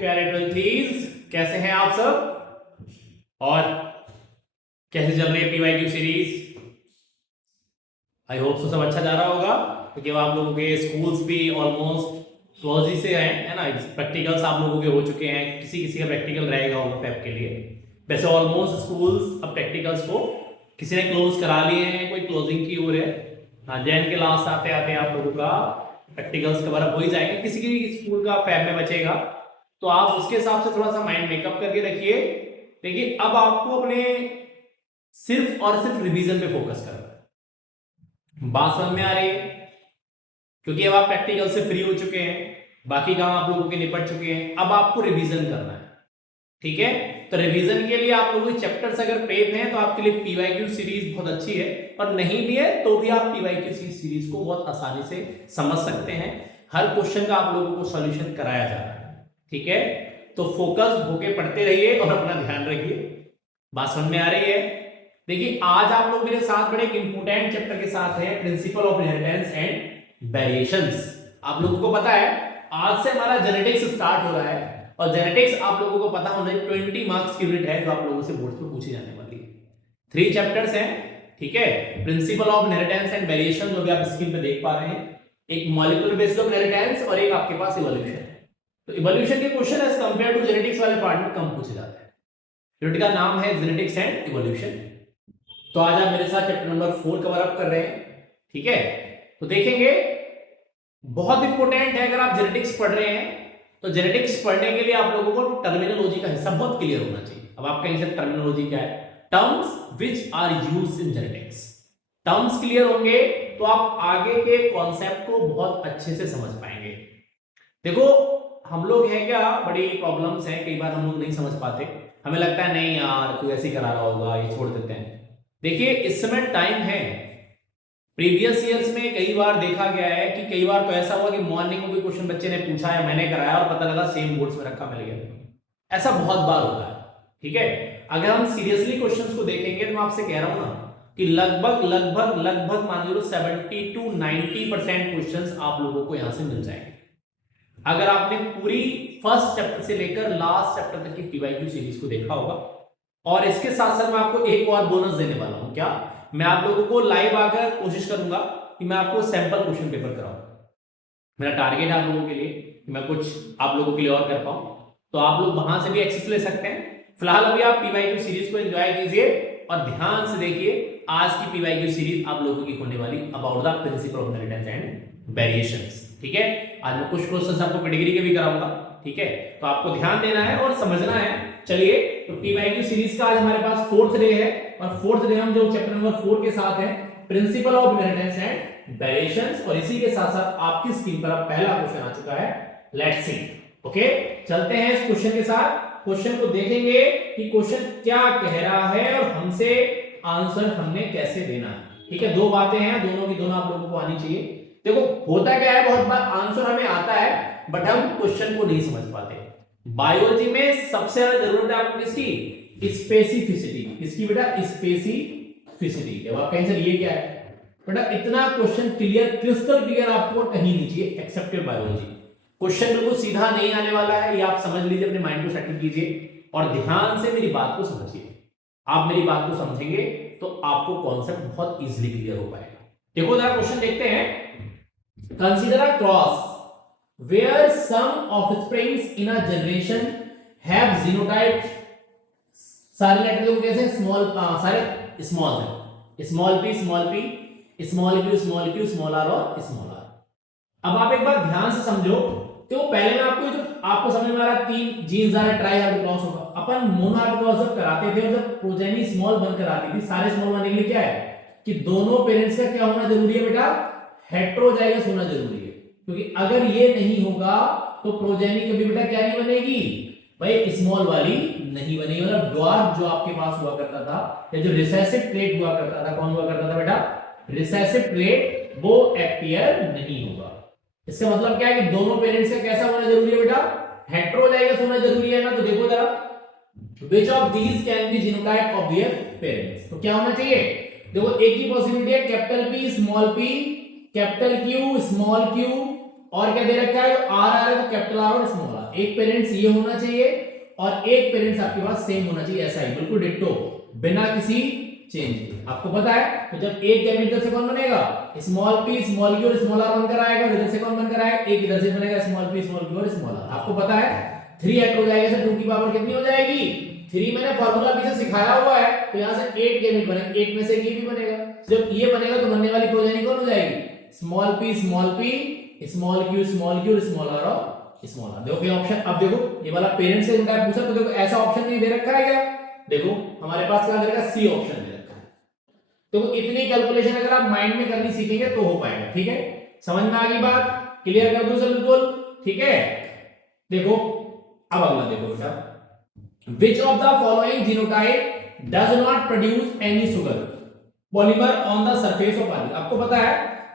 प्यारे ट्वेल्थीज, कैसे हैं आप सब और कैसे चल रही है PYQ series. I hope so सब अच्छा जा रहा होगा क्योंकि आप लोगों के स्कूल्स भी ऑलमोस्ट क्लोज ही से हैं, है ना। प्रैक्टिकल्स आप लोगों के हो चुके हैं, किसी किसी का प्रैक्टिकल रहेगा होगा फैब के लिए। वैसे ऑलमोस्ट स्कूल्स अब प्रैक्टिकल्स को किसी ने क्लोज करा लिए हैं, कोई क्लोजिंग की ओर है। हाँ, जैन के लास्ट आते आते आप लोगों का प्रैक्टिकल्स कवर अप हो ही जाएंगे, किसी की स्कूल का फैब में बचेगा तो आप उसके हिसाब से थोड़ा सा माइंड मेकअप करके रखिए। देखिए अब आपको अपने सिर्फ और सिर्फ रिवीजन पे फोकस करना है। बात समझ में आ रही है? क्योंकि अब आप प्रैक्टिकल से फ्री हो चुके हैं, बाकी काम आप लोगों के निपट चुके हैं, अब आपको रिवीजन करना है। ठीक है, तो रिवीजन के लिए आप लोगों के चैप्टर्स अगर प्रेप हैं तो आपके लिए पीवाईक्यू सीरीज बहुत अच्छी है, और नहीं भी है तो भी आप पीवाईक्यू सीरीज को बहुत आसानी से समझ सकते हैं। हर क्वेश्चन का आप लोगों को सॉल्यूशन कराया जा रहा है। ठीक है, तो फोकस होके पढ़ते रहिए और अपना ध्यान रखिए। बात समझ में आ रही है? देखिए आज आप लोग मेरे साथ बड़े एक इंपोर्टेंट चैप्टर के साथ हैं, principle of inheritance and variations. आप लोगों को पता है आज से हमारा जेनेटिक्स स्टार्ट हो रहा है, और जेनेटिक्स आप लोगों को पता होना चाहिए 20 मार्क्स की यूनिट है जो आप लोगों से बोर्ड पे पूछी जाने वाली है। 3 चैप्टर्स हैं, ठीक है। Principle of inheritance and variation जो भी आप स्क्रीन पे देख पा रहे हैं, एक मॉलिक्यूलर बेसिस ऑफ इनहेरिटेंस और एक आपके पास इवोल्यूशन है। तो इवोल्यूशन के question as compare to genetics वाले पार्ट में कम पूछे जाते हैं। यूनिट का नाम है जेनेटिक्स एंड इवोल्यूशन। तो आज आप मेरे साथ चैप्टर नंबर 4 कवर अप कर रहे हैं। ठीक है, तो देखेंगे बहुत इंपॉर्टेंट है। अगर आप जेनेटिक्स पढ़ रहे हैं तो जेनेटिक्स पढ़ने के लिए आप लोगों को टर्मिनोलॉजी का हिस्सा बहुत क्लियर होना चाहिए। अब आप कहेंगे टर्मिनोलॉजी क्या है? Terms which are used in genetics. Terms clear होंगे तो आप आगे के कॉन्सेप्ट को बहुत अच्छे से समझ पाएंगे। देखो हम लोग हैं क्या, बड़ी प्रॉब्लम्स हैं, कई बार हम लोग नहीं समझ पाते, हमें लगता है नहीं यार कोई ऐसे ही करा रहा होगा, ये छोड़ देते हैं। देखिए इस समय टाइम है। प्रीवियस ईयर्स में कई बार देखा गया है कि कई बार तो ऐसा हुआ कि मॉर्निंग में कोई क्वेश्चन बच्चे ने पूछा या मैंने कराया और पता लगा सेम बोर्ड्स में रखा मिल गया। ऐसा बहुत बार होता है। ठीक है, अगर हम सीरियसली क्वेश्चंस को देखेंगे तो मैं आपसे कह रहा हूं ना कि लगभग लगभग लगभग मान लो 70 to 90% क्वेश्चंस आप लोगों को यहां से मिल जाएंगे अगर आपने पूरी फर्स्ट चैप्टर से लेकर लास्ट चैप्टर तक की पीवाईक्यू सीरीज को देखा होगा। और इसके साथ साथ मैं आपको एक और बोनस देने वाला हूं। क्या? मैं आप लोगों को लाइव आकर कोशिश करूंगा कि मैं आपको सैंपल क्वेश्चन पेपर कराऊं। मेरा टारगेट है आप लोगों के लिए कि मैं कुछ आप लोगों के लिए और कर पाऊं, तो आप लोग वहां से भी एक्सेस ले सकते हैं। फिलहाल अभी आप पीवाईक्यू सीरीज को एंजॉय कीजिए और ध्यान से देखिए। आज की पीवाईक्यू सीरीज आप लोगों की होने वाली about the principle of inheritance and variations. ठीक है, आज मैं कुछ क्वेश्चंस आपको पेडिग्री के भी कराऊंगा। ठीक है, तो आपको ध्यान देना है और समझना है। चलिए, तो पीवाईक्यू सीरीज का आज हमारे पास 4th डे है, और 4th डे हम जो चैप्टर नंबर 4 के साथ है principle of inheritance and variations, और इसी के साथ साथ आपकी स्क्रीन पर पहला क्वेश्चन आ चुका है। Let's see. ओके, चलते हैं इस क्वेश्चन के साथ। क्वेश्चन को देखेंगे कि क्वेश्चन क्या कह रहा है और हमसे आंसर हमने कैसे देना है। ठीक है, दो बातें हैं, दोनों की दोनों आप लोगों को आनी चाहिए। देखो होता क्या है, बहुत बार आंसर हमें आता है बट हम क्वेश्चन को नहीं समझ पाते। बायोलॉजी में सबसे ज्यादा जरूरत है आपको किसकी? स्पेसिफिसिटी। किसकी बेटा? स्पेसिफिसिटी। जब आप कहें सर ये क्या है बेटा, इतना क्वेश्चन क्लियर, क्रिस्टल क्लियर आपको कहीं नहीं चाहिए एक्सेप्ट बायोलॉजी। क्वेश्चन बिल्कुल सीधा नहीं आने वाला है, ये आप समझ लीजिए, अपने माइंड को सेटल कीजिए और ध्यान से मेरी बात को समझिए। आप मेरी बात को समझेंगे तो आपको कॉन्सेप्ट बहुत इजीली क्लियर हो पाएगा। देखो जरा क्वेश्चन देखते हैं। Consider a cross where some offsprings in a generation have genotype, सारे लेटर लोग कैसे स्मॉल, सारे स्मॉल है, small p small p small q small r और स्मॉल r। अब आप एक बार ध्यान से समझो, तो पहले मैं आपको जो आपको समझ में आ रहा 3 जीन्स आ रहे, ट्राई हाइब्रिड क्रॉस होगा। अपन मोनो हाइब्रिड क्रॉस जब कराते थे, जब प्रोजेनी स्मॉल बनकर आती थी, सारे स्मॉल बनने के लिए क्या है कि दोनों पेरेंट्स का क्या होना जरूरी है बेटा? हेटेरोजाइगस होना जरूरी है। क्योंकि अगर ये नहीं होगा तो प्रोजेनी कभी बेटा क्या नहीं बनेगी भाई? स्मॉल वाली नहीं बनेगी। मतलब ड्वार्फ जो आपके पास हुआ करता था, या जो रिसेसिव ट्रेट हुआ करता था, कौन हुआ करता था बेटा? रिसेसिव ट्रेट, वो अपीयर नहीं होगा। इसका मतलब क्या है कि दोनों पेरेंट्स का कैसा होना जरूरी है बेटा? हेटेरोजाइगस होना जरूरी है ना। तो देखो जरा, which of these can be genotype of their parents? तो क्या होना चाहिए? देखो एक ही पॉसिबिलिटी है, capital P small p, capital Q small q, और क्या दे रखा है? आर आर है तो कैपिटल आर और स्मॉल आर। होगा, एक पेरेंट्स ये होना चाहिए और एक पेरेंट्स आपके पास सेम होना चाहिए, ऐसा ही बिल्कुल डिट्टो, बिना किसी चेंज के। आपको पता है तो जब एक गैमेट इधर से कौन बनेगा, स्मॉल p स्मॉल q और स्मॉल r बनकर आएगा, और इधर से कौन बनकर आएगा, एक इधर से बनेगा स्मॉल p स्मॉल q और स्मॉल r। आपको पता है 3 ऐड हो जाएगा, सर 2 की पावर कितनी हो जाएगी 3, मैंने फार्मूला पीछे सिखाया हुआ है, तो यहां से 8 गैमेट बनेंगे, 8 में से ये भी बनेगा, जब ये बनेगा तो बनने वाली प्रोजेनी कौन हो जाएगी, small p small q small q और स्मॉल r और स्मॉल r। देखो ऑप्शन, अब देखो ये वाला पेरेंट्स से उनका पूछा तो देखो ऐसा ऑप्शन नहीं दे रखा है क्या, देखो हमारे पास क्या दे रखा है, सी ऑप्शन दे रखा है। तो इतनी कैलकुलेशन अगर आप माइंड में करनी सीखेंगे तो हो पाएगा, ठीक है, समझ में आ गई बात, क्लियर कर दो सर बिल्कुल, ठीक है। देखो अब अगला देखो बेटा, which of the following genotype does not produce any sugar polymer on the surface of body। आपको पता है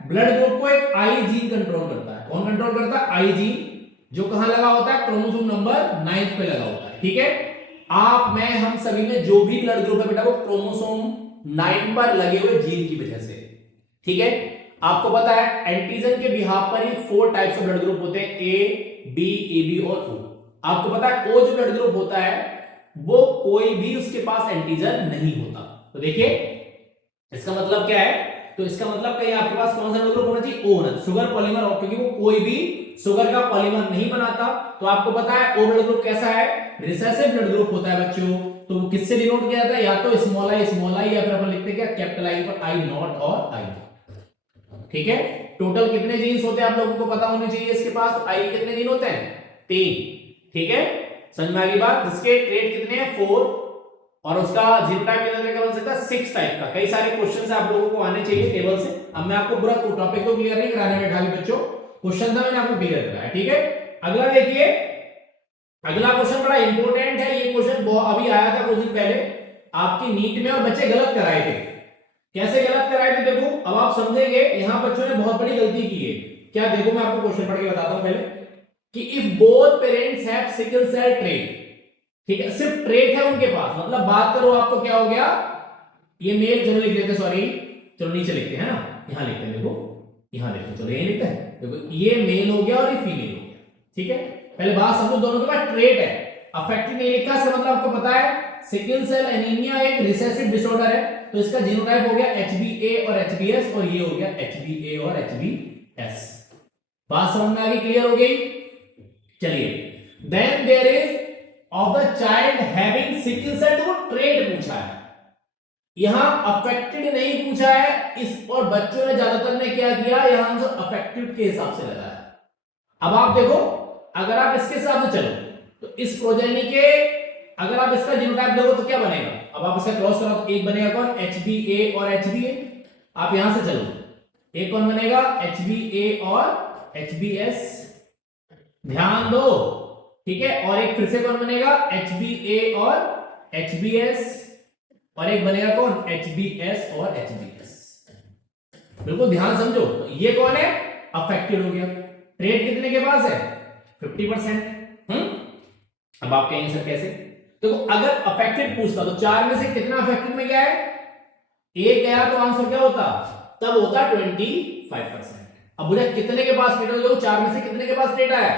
ब्लड ग्रुप को एक आई जीन कंट्रोल करता है, कौन कंट्रोल करता है, आई जीन, जो कहां लगा होता है, क्रोमोसोम नंबर 9 पे लगा होता है, ठीक है। आप मैं हम सभी में जो भी ब्लड ग्रुप है बेटा वो क्रोमोसोम 9 पर लगे हुए जीन की वजह से, ठीक है। आपको पता है एंटीजन के बिहाफ पर ही 4 टाइप्स ऑफ ब्लड ग्रुप होते हैं, ए बी ए बी और ओ। आपको पता है ओ जो ब्लड ग्रुप होता है वो कोई भी उसके पास एंटीजन नहीं होता, तो देखिए इसका मतलब क्या है, तो इसका मतलब कहीं आपके पास कौन सा ब्लड ग्रुप होना चाहिए, ओ होना, शुगर पॉलीमर, क्योंकि वो कोई भी शुगर का पॉलीमर नहीं बनाता। तो आपको पता है ओ ब्लड ग्रुप कैसा है, रिसेसिव ब्लड ग्रुप होता है बच्चों, तो वो किससे डिनोट किया जाता है, या तो स्मॉल आई या फिर अपन लिखते हैं क्या, कैपिटल आई पर आई नॉट और आई, ठीक है। टोटल कितने जीन्स होते हैं आप लोगों को पता होने चाहिए इसके पास, तो आई कितने जीन होते हैं 3, ठीक है, समझ में आ गई बात। जिसके ट्रेट कितने हैं 4 और उसका जीनोटाइप कितने तरह का बन सकता है 6 टाइप का। कई सारे क्वेश्चंस आप लोगों को आने चाहिए टेबल से। अब मैं आपको पूरा टॉपिक तो क्लियर नहीं कराने बैठा भी बच्चों, क्वेश्चन था मैंने आपको क्लियर कराया, ठीक है। अगला देखिए, अगला क्वेश्चन बड़ा इंपॉर्टेंट है, ये क्वेश्चन अभी आया था कुछ दिन पहले आपकी नीट में और बच्चे गलत कराए थे। कैसे गलत कराए थे देखो, अब आप समझेंगे, यहां बच्चों ने बहुत बड़ी गलती की है। क्या, देखो मैं आपको क्वेश्चन पढ़ के बताता हूं पहले, कि if both parents have sickle cell trait, ठीक है, सिर्फ ट्रेट है उनके पास, मतलब बात करो आपको क्या हो गया, ये मेल, चलो लिख देते, सॉरी चलो नीचे लिखते हैं ना, यहां लिखते हैं, देखो यहां लिखते हैं, चलो यही लिखते हैं, देखो ये मेल हो गया और ये फीमेल हो गया, ठीक है। पहले बात समझो, दोनों के पास ट्रेट है, अफेक्टिव नहीं लिखा, इसका मतलब आपको पता है सिकल सेल एनीमिया एक रिसेसिव डिसऑर्डर है, तो इसका जीनोटाइप हो गया HbA और HbS, और ये हो गया HbA और HbS। बात समझ में आ गई, क्लियर हो गई। चलिए, then there is of the child having sickle cell, तो ट्रेट पूछा है, यहां अफेक्टेड नहीं पूछा है इस, और बच्चों ने ज्यादातर ने क्या किया, यहां से अफेक्टेड के हिसाब से लगाया। अब आप देखो, अगर आप इसके हिसाब से चलो तो इस प्रोजेनी के, अगर आप इसका जीनोटाइप देखो तो क्या बनेगा, अब आप इसका क्रॉस करो, एक बनेगा कौन, HbA और HbA। आप यहां से चलो, एक कौन बनेगा, HbA और HbS, ध्यान दो, ठीक है, और एक फिर से कौन बनेगा, HbA और HbS, और एक बनेगा कौन, HbS और HbS। बिल्कुल ध्यान समझो, तो ये कौन है, अफेक्टेड हो गया। ट्रेट कितने के पास है, 50%। अब आप कहेंगे सर कैसे, देखो अगर अफेक्टेड पूछता तो 4 में से कितना अफेक्टेड में गया है, एक गया, तो आंसर क्या होता, तब होता 25%। अब बोला कितने के पास ट्रेड, देखो 4 में से कितने के ट्रेड आया,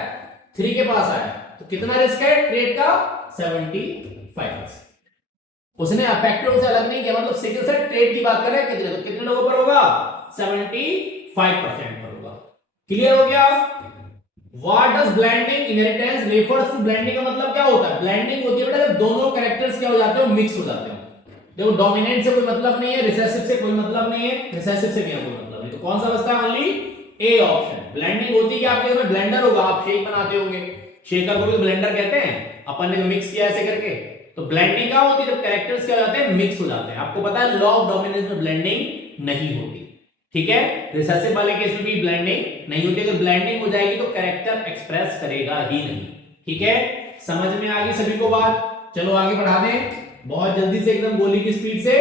3 के पास आया, तो कितना रिस्क है ट्रेड का, 75%। उसने अफेक्टेड से अलग नहीं किया, मतलब सिकल सेल ट्रेड की बात कर रहे हैं, कितने, तो कितने लोगों पर होगा, 75% पर होगा। क्लियर हो गया। What does blending inheritance refers to? blending का मतलब क्या होता है, blending होती है बेटा जब दोनों कैरेक्टर्स क्या हो जाते हैं, मिक्स हो जाते हैं। देखो डोमिनेंट से कोई मतलब नहीं है, रिसेसिव से कोई मतलब नहीं है, रिसेसिव से भी कोई मतलब नहीं, तो कौन सा बचता है, ओनली ए ऑप्शन। ब्लेंडिंग होती है कि आपके घर में ब्लेंडर होगा, आप शेक बनाते होंगे, शेकर को भी तो ब्लेंडर कहते हैं, अपन ने जो मिक्स किया ऐसे करके, तो ब्लेंडिंग क्या होती है, जब कैरेक्टर्स क्या हो जाते हैं, मिक्स हो जाते हैं। आपको पता है लॉ ऑफ डोमिनेंस में ब्लेंडिंग नहीं होती, ठीक है, रिसेसिव वाले केस में भी ब्लेंडिंग नहीं होती। अगर ब्लेंडिंग हो जाएगी तो कैरेक्टर एक्सप्रेस करेगा ही नहीं, ठीक है, समझ में आ गई सभी को बात। चलो आगे बढ़ा दें बहुत जल्दी से, एकदम गोली की स्पीड से।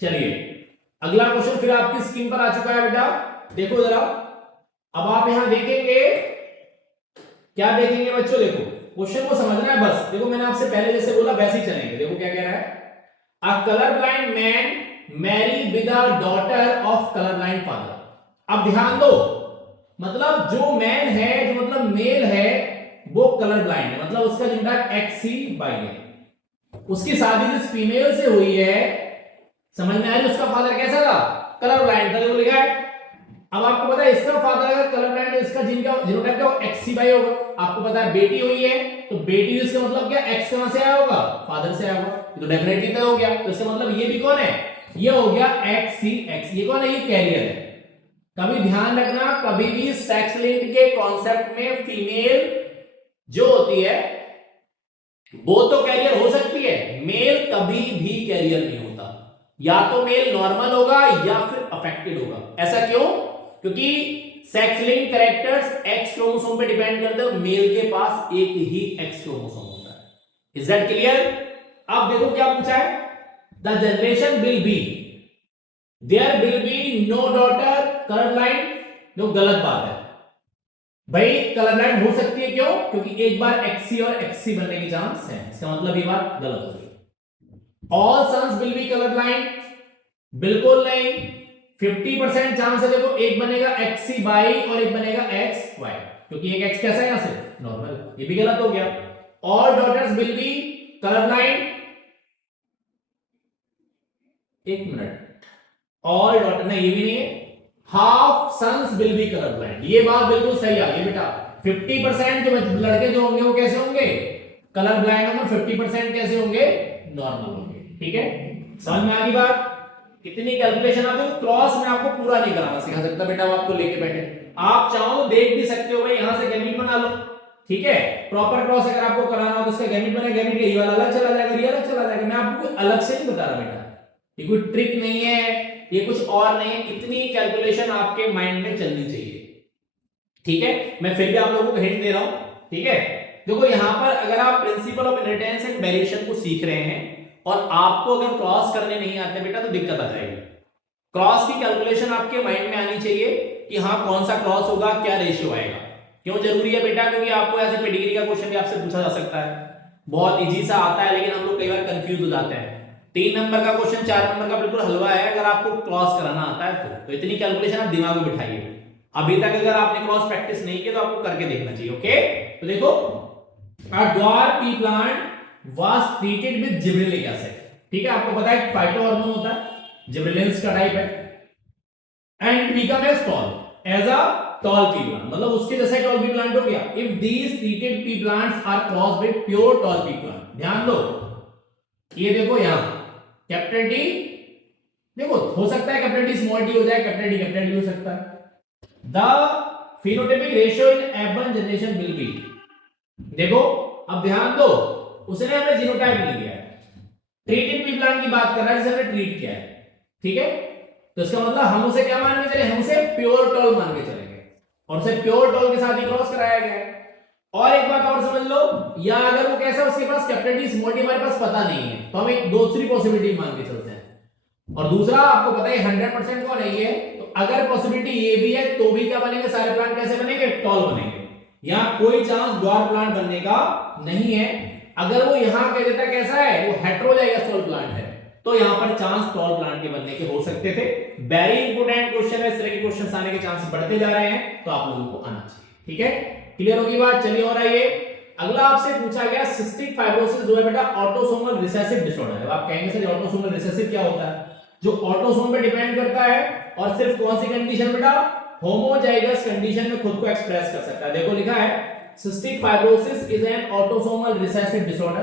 चलिए अगला क्वेश्चन फिर आपकी स्क्रीन पर आ चुका है बेटा, देखो जरा, अब आप यहां देखेंगे, क्या देखेंगे बच्चों, देखो क्वेश्चन को समझना है बस। देखो मैंने आपसे पहले जैसे बोला वैसे ही चलेंगे। देखो क्या कह रहा है, a colour blind man marry with a daughter of colour blind father. अब ध्यान दो, मतलब जो मैन है, जो मतलब मेल है, वो कलर ब्लाइंड है, मतलब उसका जीनोटाइप XCY है। उसकी शादी जिस फीमेल से हुई है, समझ में आ रही, उसका फादर कैसा था, कलर ब्लाइंड था, देखो लिखा है। अब आपको पता है इसका फादर अगर कलर ब्लाइंड है, इसका जीनोटाइप क्या होगा, XCY होगा। आपको पता है बेटी हुई है, तो बेटी इसका मतलब क्या, X कहां से आया होगा, फादर से आया होगा, तो डेफिनेटली तय हो गया। तो इसका मतलब ये भी कौन है, ये हो गया XCX। ये कौन है, ये कैरियर है। कभी ध्यान रखना, कभी भी सेक्स लिंक के कॉन्सेप्ट में फीमेल जो होती है वो तो कैरियर हो सकती है, मेल कभी भी कैरियर नहीं होता। या तो मेल नॉर्मल होगा या फिर अफेक्टेड होगा। ऐसा क्यों, क्योंकि sex link characters x chromosome पे डिपेंड करते हैं, मेल के पास एक ही एक्स क्रोमोसोम होता है। Is that clear. अब देखो क्या पूछा है, the generation will be, there will be no daughter colour blind. जो गलत बात है भाई, कलर ब्लाइंड हो सकती है, क्यों, क्योंकि एक बार XC और XC बनने की चांस है, इसका मतलब ये बात गलत हो गई। All sons will be colour blind, बिल्कुल नहीं, 50% चांस है। देखो एक बनेगा XCY और एक बनेगा XY, क्योंकि एक X कैसा है यहां से, नॉर्मल, ये भी गलत हो गया। All daughters will be colour blind, एक मिनट, ऑल डॉटर नहीं, ये भी नहीं है। Half sons will be colour blind, ये बात बिल्कुल सही आ गई बेटा। 50% जो लड़के जो होंगे वो कैसे होंगे, कलर ब्लाइंड होंगे, 50% कैसे होंगे, नॉर्मल होंगे। ठीक है, समझ में आ गई बात। इतनी कैलकुलेशन आपको क्रॉस में आपको पूरा नहीं कराना सिखा सकता बेटा, वो आपको लेके बैठे, आप चाहो तो देख भी सकते हो भाई, यहां से गैमेट बना लो, ठीक है। प्रॉपर क्रॉस अगर आपको कराना हो तो इसका गैमेट बना, गैमेट ये वाला अलग चला जाएगा, ये अलग चला जाएगा। मैं आपको कोई अलग से नहीं बता रहा बेटा, ये कोई ट्रिक नहीं है, ये कुछ और नहीं है, इतनी कैलकुलेशन आपके माइंड में चलनी चाहिए। ठीक है, मैं फिर भी आप लोगों को हिंट दे रहा हूं, ठीक है। देखो यहां पर अगर आप principle of inheritance and variation को सीख रहे हैं और आपको अगर क्रॉस करने नहीं आते बेटा तो दिक्कत आ जाएगी। क्रॉस की कैलकुलेशन आपके माइंड में आनी चाहिए कि हाँ कौन सा क्रॉस होगा, क्या रेशियो आएगा। क्यों जरूरी है बेटा, क्योंकि आपको ऐसे पेडिग्री का क्वेश्चन भी आपसे पूछा जा सकता है, बहुत इजी सा आता है, लेकिन हम लोग कई बार कंफ्यूज हो जाते हैं। 3 नंबर का क्वेश्चन 4 नंबर का बिल्कुल हलवा है, अगर आपको क्रॉस कराना आता है तो इतनी कैलकुलेशन आप दिमाग में बिठाइए। अभी तक अगर आपने क्रॉस प्रैक्टिस नहीं की तो आपको करके देखना चाहिए। ओके, तो देखो, अ dwarf pea plant was treated with gibberellic acid, ठीक है, आपको पता है फाइटो हार्मोन होता है, जिब्रेलिन्स का टाइप है, and become as tall as a tall pea plant, मतलब उसके जैसा टॉल पी प्लांट हो गया। If these treated pea plants are crossed with pure tall pea plant, ध्यान दो, ये देखो यहां कैपिटल टी, देखो हो सकता है कैपिटल टी स्मॉल टी हो जाए, कैपिटल टी हो सकता है। The phenotypic ratio in F1 generation will be, देखो अब ध्यान दो, उसने हमें जीनोटाइप नहीं दिया है, ट्रीटेड पी प्लांट की बात कर रहा है जिसे हमने ट्रीट किया है, ठीक है। तो इसका मतलब हम उसे क्या मान के चले, हम उसे प्योर टॉल मान के चलेंगे, और उसे प्योर टॉल के साथ ही क्रॉस कराया गया है। और एक बात और समझ लो, या अगर वो कैसा, उसके पास कैपिटल टी स्मॉल टी हमारे पास पता नहीं है, तो हम एक दूसरी पॉसिबिलिटी मान के चलते हैं। और दूसरा आपको पता है 100% कौन है ये, तो अगर पॉसिबिलिटी ये भी है तो भी क्या बनेंगे, सारे प्लांट कैसे बनेंगे, टॉल बनेंगे। यहां कोई चांस ड्वार्फ प्लांट बनने का नहीं है। अगर वो यहां कह देता कैसा है, वो हेटेरोजाइगस टॉल प्लांट है, तो यहां पर चांस टॉल प्लांट के बनने के हो सकते थे। वेरी इंपोर्टेंट क्वेश्चन है, इस तरह के क्वेश्चन आने के चांस बढ़ते जा रहे हैं, तो आप लोगों को आना चाहिए। ठीक है, क्लियर होगी बात। चलिए और आइए, अगला आपसे पूछा गया सिस्टिक फाइब्रोसिस जो है बेटा ऑटोसोमल रिसेसिव डिसऑर्डर है। आप कहेंगे सर ऑटोसोमल रिसेसिव क्या होता है, जो ऑटोसोम पे डिपेंड करता है और सिर्फ कौन सी कंडीशन बेटा, होमोजाइगस कंडीशन में खुद को एक्सप्रेस कर सकता है। देखो लिखा है cystic fibrosis is an autosomal recessive disorder,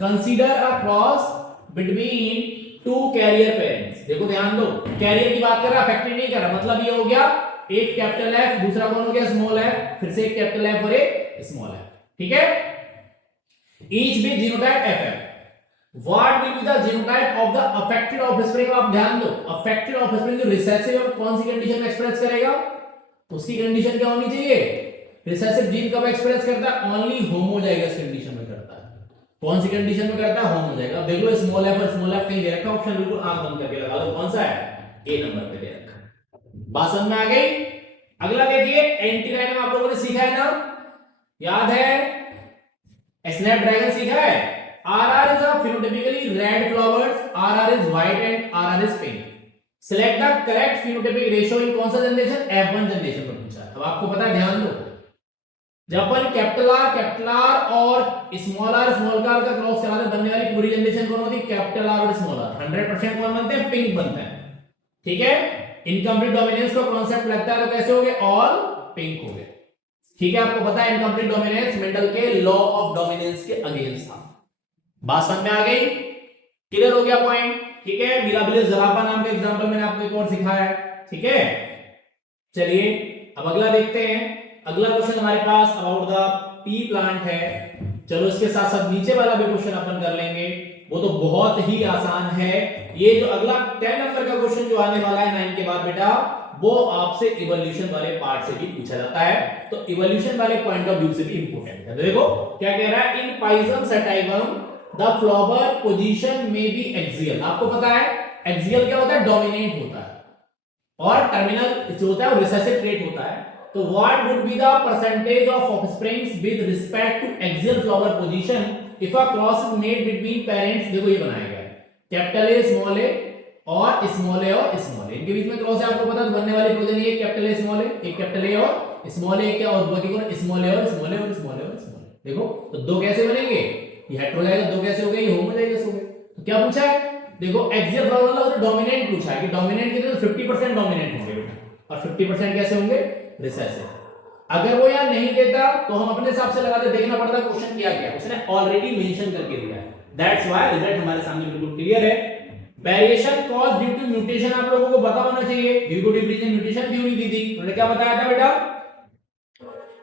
consider a cross between two carrier parents. देखो ध्यान दो, कैरियर की बात कर रहा, अफेक्टेड नहीं कर रहा, मतलब ये हो गया एक कैपिटल एफ, दूसरा कौन हो गया स्मॉल एफ, फिर से एक कैपिटल एफ और एक स्मॉल एफ, ठीक है। Each with genotype FF, what will be the genotype of the affected offspring. आप ध्यान दो, अफेक्टेड ऑफस्प्रिंग जो रिसेसिव है कौन सी कंडीशन में एक्सप्रेस करेगा, उसकी कंडीशन क्या होनी चाहिए, रिसेसिव जीन कब एक्सप्रेस करता है, ओनली होमोजाइगस कंडीशन में करता है। कौन सी कंडीशन में करता है, होमोजाइगस। अब देख लो स्मॉल एफ और स्मॉल एफ कहीं दे रखा ऑप्शन, बिल्कुल आंख बंद करके लगा लो, कौन सा है, ए नंबर पे दे रखा। बात समझ में आ गई। अगला देखिए, एंटीराइनम आप लोगों ने सीखा है ना, याद है, स्नैपड्रैगन सीखा है। RR is a phenotypically red flowers, RR is white and RR is pink. Select the correct phenotypic ratio in कौन सा जनरेशन, F1 जनरेशन पर पूछा है। अब आपको पता है, ध्यान दो, जब अपन कैपिटल आर और स्मॉल आर का क्रॉस कराते बनने वाली पूरी जनरेशन कौन होती है? कैपिटल आर और स्मॉल आर। 100% कौन बनते हैं? पिंक बनते हैं। ठीक है, इनकम्प्लीट डोमिनेंस का कॉन्सेप्ट लगता है तो कैसे हो गए? ऑल पिंक हो गए। ठीक है, आपको पता है इनकम्प्लीट डोमिनेंस मेंडल के लॉ ऑफ डोमिनेंस के अगेंस्ट था। बात समझ में आ गई? क्लियर हो गया पॉइंट? ठीक है, मिराबिलिस ज़राफा नाम का एग्जांपल मैंने आपको एक और सिखाया है। ठीक है, चलिए अब अगला देखते हैं। अगला क्वेश्चन हमारे पास अबाउट द पी प्लांट है। चलो इसके साथ साथ नीचे वाला भी क्वेश्चन अपन कर लेंगे, वो तो बहुत ही आसान है। ये जो अगला 10 नंबर का क्वेश्चन जो आने वाला है 9 के बाद बेटा, वो आपसे इवोल्यूशन वाले पार्ट से भी पूछा जाता है, तो इवोल्यूशन वाले पॉइंट ऑफ व्यू से भी इंपॉर्टेंट है। देखो क्या कह रहा है, इन पाइजम सटाइवम द फ्लावर पोजीशन में बी एक्सियल। आपको पता है एक्सियल क्या होता है? डोमिनेट होता है, और टर्मिनल जो होता है वो रिसेसिव ट्रेट होता है। तो what would be the percentage of offsprings with respect to axial flower position if a cross is made between parents? देखो ये बनाया गया है, कैपिटल ए स्मॉल ए और स्मॉल ए और स्मॉल ए, इनके बीच में क्रॉस है। आपको पता है बनने वाली प्रोजेनी है कैपिटल ए स्मॉल ए, एक कैपिटल ए और स्मॉल ए, क्या और बाकी कौन? स्मॉल ए और स्मॉल ए और स्मॉल ए और स्मॉल ए। देखो तो दो कैसे बनेंगे? ये हेटेरो जाएगा, दो कैसे हो गए? ये होमोजाइगस हो गए। तो क्या पूछा है? देखो एक्सियल फ्लावर वाला उसने डोमिनेंट पूछा है कि डोमिनेंट कितने? तो 50% डोमिनेंट होंगे बेटा, और 50% कैसे होंगे? रिसेसिव। अगर वो यार नहीं देता तो हम अपने हिसाब से लगाते, देखना पड़ता क्वेश्चन किया गया, उसने ऑलरेडी मेंशन करके दिया है। दैट्स व्हाई रिजल्ट हमारे सामने बिल्कुल क्लियर है। Variation cause due to mutation आप लोगों को पता होना चाहिए। Due to differential mutation theory दी थी, उन्होंने क्या बताया था बेटा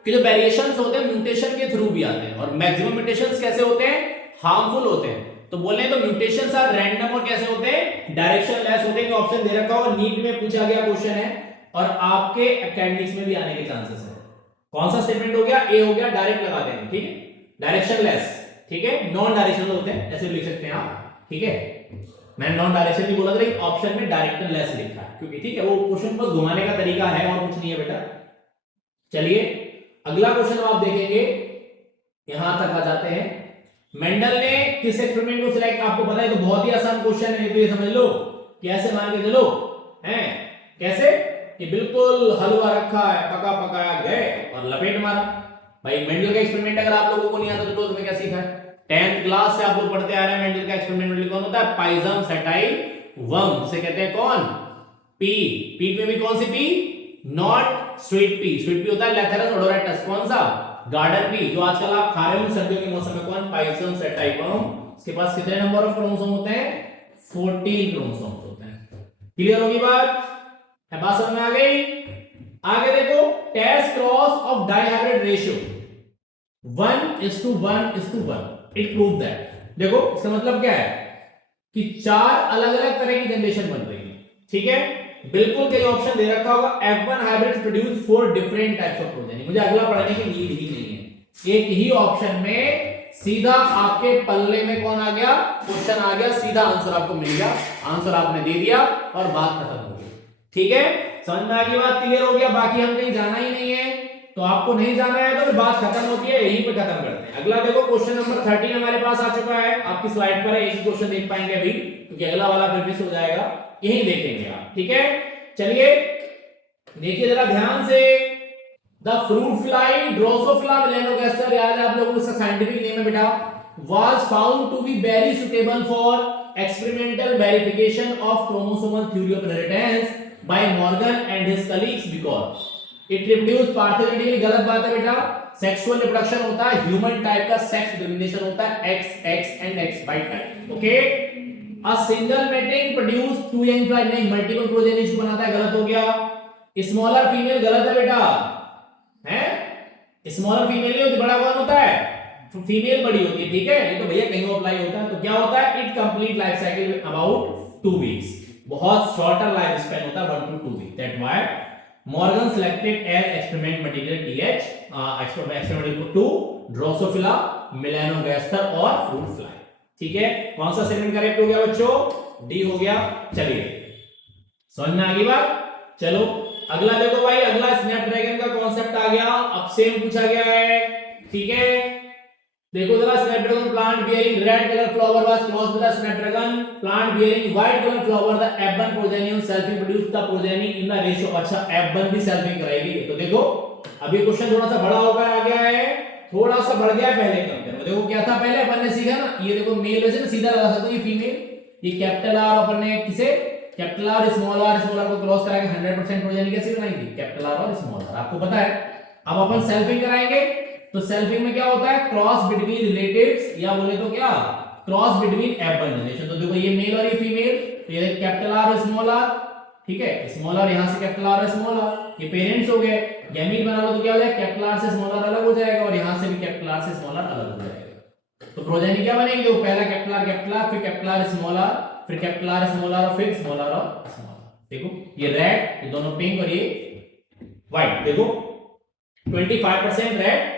कि जो वेरिएशंस होते हैं म्यूटेशन के थ्रू भी आते हैं, और मैक्सिमम म्यूटेशंस कैसे होते हैं? हार्मफुल होते हैं। तो बोले तो म्यूटेशंस आर रैंडम और कैसे होते हैं? डायरेक्शन लेस होते हैं। ऑप्शन दे रखा हो, नीट में पूछा गया क्वेश्चन है और आपके एकेडमिक्स में भी आने के चांसेस है। कौन सा स्टेटमेंट हो गया? ए हो गया, डायरेक्ट लगा देंगे। ठीक है, डायरेक्शन लेस, ठीक है, नॉन डायरेक्शनल होते हैं, ऐसे लिख सकते हैं आप। ठीक है, मैंने नॉन डायरेक्शन नहीं बोला था, लेकिन ऑप्शन में डायरेक्शन लेस लिखा है क्योंकि ठीक है वो क्वेश्चन बस घुमाने का तरीका है और कुछ नहीं है बेटा। चलिए अगला क्वेश्चन आप देखेंगे, यहां तक आ जाते हैं। मेंडल ने किस एक्सपेरिमेंट को सिलेक्ट? आपको पता है तो बहुत ही आसान क्वेश्चन है, तो ये समझ लो कैसे मान के चलो हैं, कैसे कि बिल्कुल हलवा रखा है, पका पकाया गए और लपेट मारा। भाई मेंडल का एक्सपेरिमेंट अगर आप लोगों को नहीं आता तो तुम्हें क्या सीखा है? 10th क्लास से आप लोग पढ़ते आ रहे हैं। मेंडल का एक्सपेरिमेंट कौन होता है? पाइजम सटाइवम, जिसे कहते हैं कौन? पी। पी में भी कौन सी pea? Not sweet pea. Sweet pea होता है लैथेरस ओडोरेटस। कौन सा? गार्डन पी, जो आजकल आप खा रहे हो सर्दियों के मौसम में। कौन? पाइजम सटाइवम। इसके पास कितने नंबर ऑफ क्रोमोसोम होते हैं? 14 क्रोमोसोम होते हैं। क्लियर होगी बात? है बात समझ में आ गई? आगे देखो, test cross of dihybrid ratio 1:1:1, it prove that. देखो इसका मतलब क्या है कि 4 अलग अलग तरह की जनरेशन बन रही है। ठीक है, बिल्कुल कहीं ऑप्शन दे रखा होगा F1 hybrid produce 4 different types of progeny. मुझे अगला पढ़ने की नीड ही नहीं है, एक ही ऑप्शन में सीधा आपके पल्ले में कौन आ गया? क्वेश्चन आ गया, सीधा आंसर आपको मिल गया, आंसर आपने दे दिया और बात खत्म हो गई। ठीक है, समझ में आ गई बात? क्लियर हो गया? बाकी हम कहीं जाना ही नहीं है, तो आपको नहीं जाना है तो फिर बात खत्म होती है, यहीं पे खत्म करते हैं। अगला देखो, क्वेश्चन नंबर 13 हमारे पास आ चुका है, आपकी स्लाइड पर है। एक क्वेश्चन देख पाएंगे अभी क्योंकि अगला वाला फिर मिस हो जाएगा, यही देखेंगे आप। ठीक है, चलिए देखिए जरा ध्यान से। The fruit fly Drosophila melanogaster, याद है आप लोगों को इसका साइंटिफिक नेम है बेटा, was found to be very suitable for experimental verification of chromosomal theory of inheritance by Morgan and his colleagues because it reproduced parthenogenetically। गलत बात है बेटा, सेक्सुअल रिप्रोडक्शन होता है, ह्यूमन टाइप का सेक्स डोमिनेशन होता है, XX and XY type. Okay, a single mating produce 2 young fly, नहीं मल्टीपल प्रोजेनी बनाता है, गलत हो गया। स्मॉलर फीमेल, गलत है बेटा, हैं? स्मॉलर फीमेल नहीं होती, बड़ा कौन होता है? फीमेल बड़ी होती है। ठीक है, ये तो भैया कहीं अप्लाई होता है। तो क्या होता है? It complete life cycle about 2 weeks, बहुत शॉर्टर लाइफ स्पैन होता है, 1 to 2 week. That why Morgan selected as experiment material TH experiment to Drosophila melanogaster और फ्रूट फ्लाई। ठीक है, कौन सा सेगमेंट करेक्ट हो गया बच्चों? डी हो गया। चलिए समझ में आ गई बात? चलो अगला देखो भाई, अगला स्नैपड्रैगन का कॉन्सेप्ट आ गया, अब सेम पूछा गया है। ठीक है, देखो जरा, Snapdragon plant bearing red color flower was crossed with a snapdragon plant bearing white color flower. The F1 progeny on selfing produced the progeny in the ratio. अच्छा, F1 भी selfing कराएगी। तो देखो अभी क्वेश्चन थोड़ा सा बड़ा होकर आ गया है, थोड़ा सा बढ़ गया है पहले कंपेयर में। देखो क्या था पहले, अपन ने सीखा ना, ये देखो मेल वैसे ना सीधा लगा सकते हो, ये फीमेल, ये कैपिटल आर, अपन ने किसे कैपिटल आर स्मॉल आर को क्रॉस करा के 100% प्रोजेनी कैसे बनाई थी, कैपिटल आर और स्मॉल आर, आपको पता है। अब अपन सेल्फिंग कराएंगे, तो सेल्फिंग में क्या होता है, क्रॉस बिटवीन रिलेटिव्स, या बोले तो क्या, क्रॉस बिटवीन F1 जनरेशन। तो देखो ये मेल और ये फीमेल, तो ये कैपिटल आर और स्मॉल आर, ठीक है, स्मॉल आर यहां से कैपिटल आर और स्मॉल आर, ये पेरेंट्स हो गए। गैमीट बना लो तो क्या हो जाएगा, कैपिटल आर से स्मॉल आर अलग हो जाएगा, और यहां से भी कैपिटल आर से स्मॉल आर अलग हो जाएगा। तो प्रोजेनी क्या बनेगी, देखो पहला कैपिटल आर, फिर कैपिटल आर स्मॉल आर, फिर कैपिटल आर स्मॉल आर, और फिर स्मॉल आर और स्मॉल आर। देखो ये रेड, ये दोनों पिंक और ये व्हाइट। देखो 25% रेड,